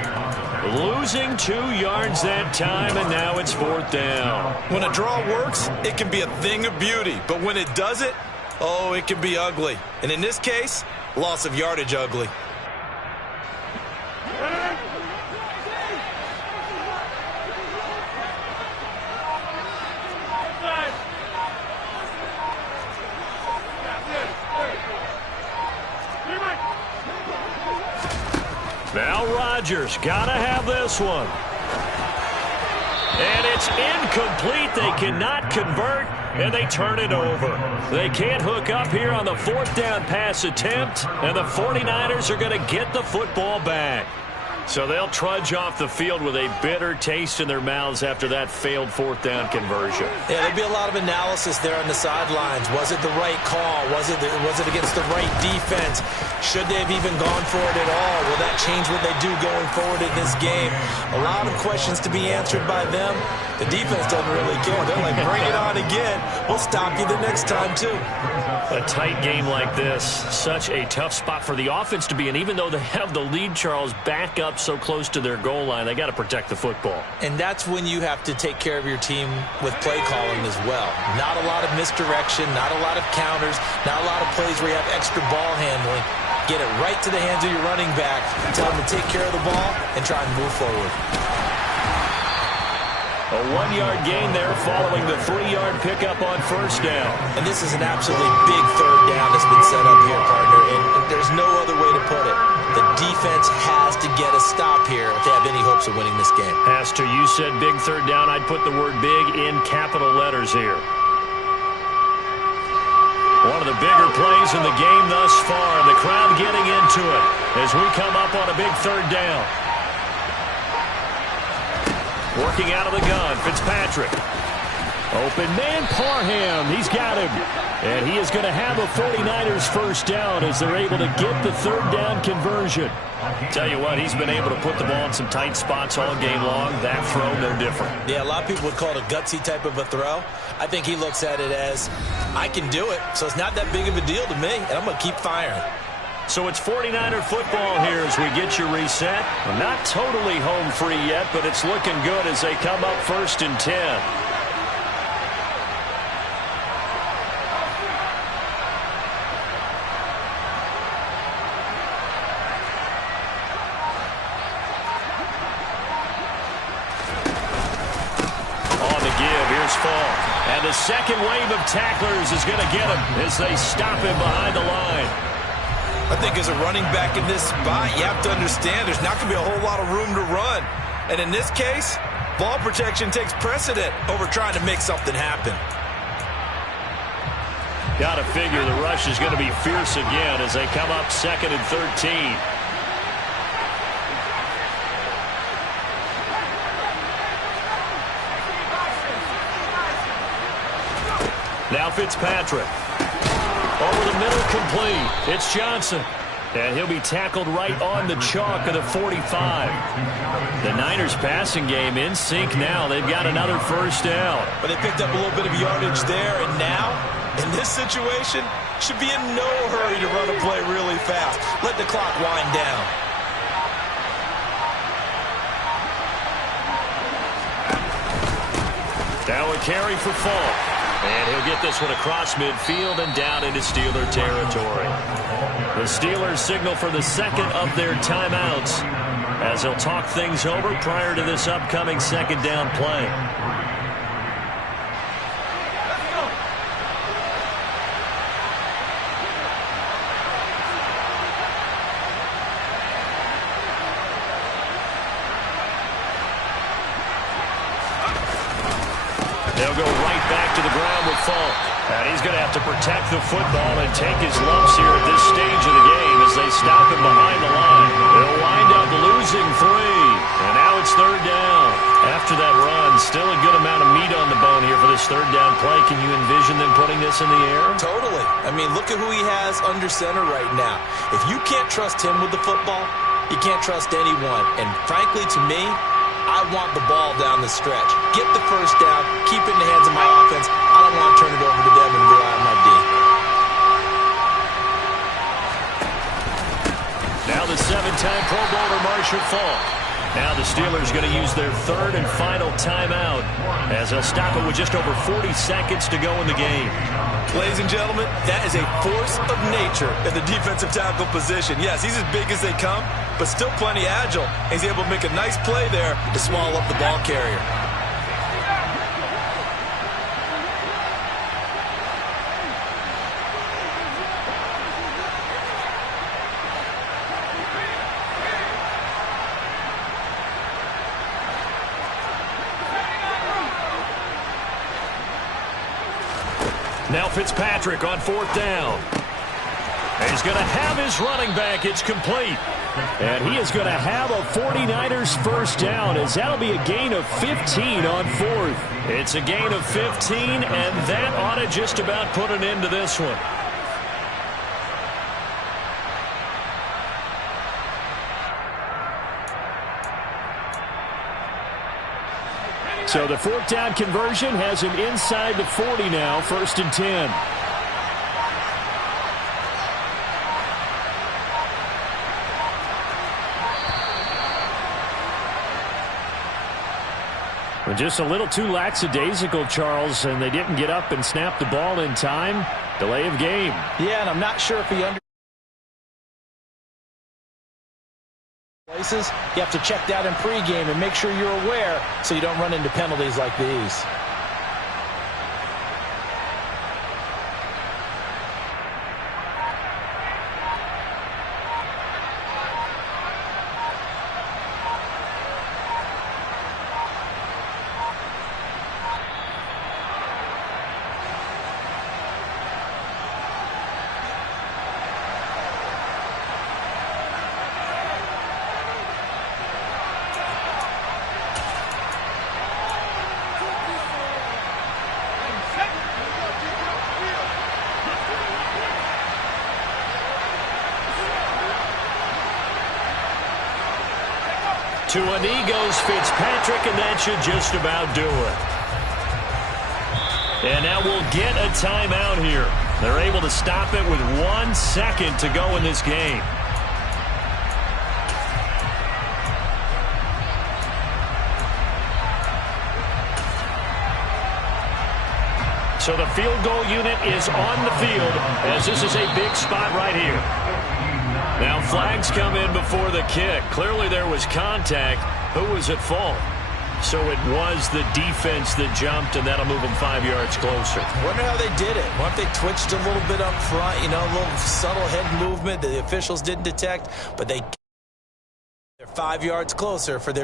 Losing 2 yards that time, and now it's 4th down. When a draw works, it can be a thing of beauty. But when it doesn't, oh, it can be ugly. And in this case, loss of yardage ugly. Now Rodgers. Gotta have this one. And it's incomplete. They cannot convert, and they turn it over. They can't hook up here on the fourth down pass attempt, and the 49ers are going to get the football back. So they'll trudge off the field with a bitter taste in their mouths after that failed fourth down conversion. Yeah, there'd be a lot of analysis there on the sidelines. Was it the right call? Was it against the right defense? Should they have even gone for it at all? Will that change what they do going forward in this game? A lot of questions to be answered by them. The defense doesn't really care. They're like, bring it on again. We'll stop you the next time, too. A tight game like this, such a tough spot for the offense to be in. Even though they have the lead, Charles, back up so close to their goal line, they got to protect the football. And that's when you have to take care of your team with play calling as well. Not a lot of misdirection, not a lot of counters, not a lot of plays where you have extra ball handling. Get it right to the hands of your running back, tell them to take care of the ball, and try and move forward. A 1-yard gain there following the 3-yard pickup on first down. And this is an absolutely big third down that's been set up here, partner, and there's no other way to put it. The defense has to get a stop here if they have any hopes of winning this game. Has to. You said big third down. I'd put the word big in capital letters here. One of the bigger plays in the game thus far, and the crowd getting into it as we come up on a big third down. Working out of the gun, Fitzpatrick. Open man, Parham. He's got him. And he is going to have a 49ers first down as they're able to get the third down conversion. Tell you what, he's been able to put the ball in some tight spots all game long. That throw, no different. Yeah, a lot of people would call it a gutsy type of a throw. I think he looks at it as, I can do it, so it's not that big of a deal to me, and I'm going to keep firing. So it's 49er football here as we get you reset. We're not totally home free yet, but it's looking good as they come up 1st and 10. On the give, here's Fall. And the second wave of tacklers is going to get him as they stop him behind the line. I think as a running back in this spot, you have to understand there's not going to be a whole lot of room to run. And in this case, ball protection takes precedent over trying to make something happen. Got to figure the rush is going to be fierce again as they come up 2nd and 13. Now Fitzpatrick. Over the middle, complete. It's Johnson. And he'll be tackled right on the chalk of the 45. The Niners passing game in sync now. They've got another first down. But they picked up a little bit of yardage there, and now, in this situation, should be in no hurry to run a play really fast. Let the clock wind down. Now a carry for Falk. And he'll get this one across midfield and down into Steeler territory. The Steelers signal for the second of their timeouts as they'll talk things over prior to this upcoming second down play. They'll go right back to the ground with Falk. And he's going to have to protect the football and take his lumps here at this stage of the game as they stop him behind the line. They'll wind up losing 3. And now it's third down. After that run, still a good amount of meat on the bone here for this third down play. Can you envision them putting this in the air? Totally. I mean, look at who he has under center right now. If you can't trust him with the football, you can't trust anyone. And frankly, to me, I want the ball down the stretch. Get the first down, keep it in the hands of my offense. I don't want to turn it over to them and rely on my D. Now the 7-time Pro Bowler Marshall Falk. Now the Steelers going to use their third and final timeout as they'll stop it with just over 40 seconds to go in the game. Ladies and gentlemen, that is a force of nature in the defensive tackle position. Yes, he's as big as they come, but still plenty agile. He's able to make a nice play there to swallow up the ball carrier. Now Fitzpatrick on 4th down. And he's going to have his running back. It's complete. And he is going to have a 49ers first down, as that'll be a gain of 15 on 4th. It's a gain of 15, and that ought to just about put an end to this one. So the 4th down conversion has him inside the 40 now, 1st and 10. Well, just a little too lackadaisical, Charles, and they didn't get up and snap the ball in time. Delay of game. Yeah, and I'm not sure if he places. You have to check that in pregame and make sure you're aware so you don't run into penalties like these. To a knee goes Fitzpatrick, and that should just about do it. And now we'll get a timeout here. They're able to stop it with 1 second to go in this game. So the field goal unit is on the field, as this is a big spot right here. Now flags come in before the kick. Clearly there was contact. Who was at fault? So it was the defense that jumped, and that'll move them 5 yards closer. Wonder how they did it. What if they twitched a little bit up front, you know, a little subtle head movement that the officials didn't detect, but they're 5 yards closer for their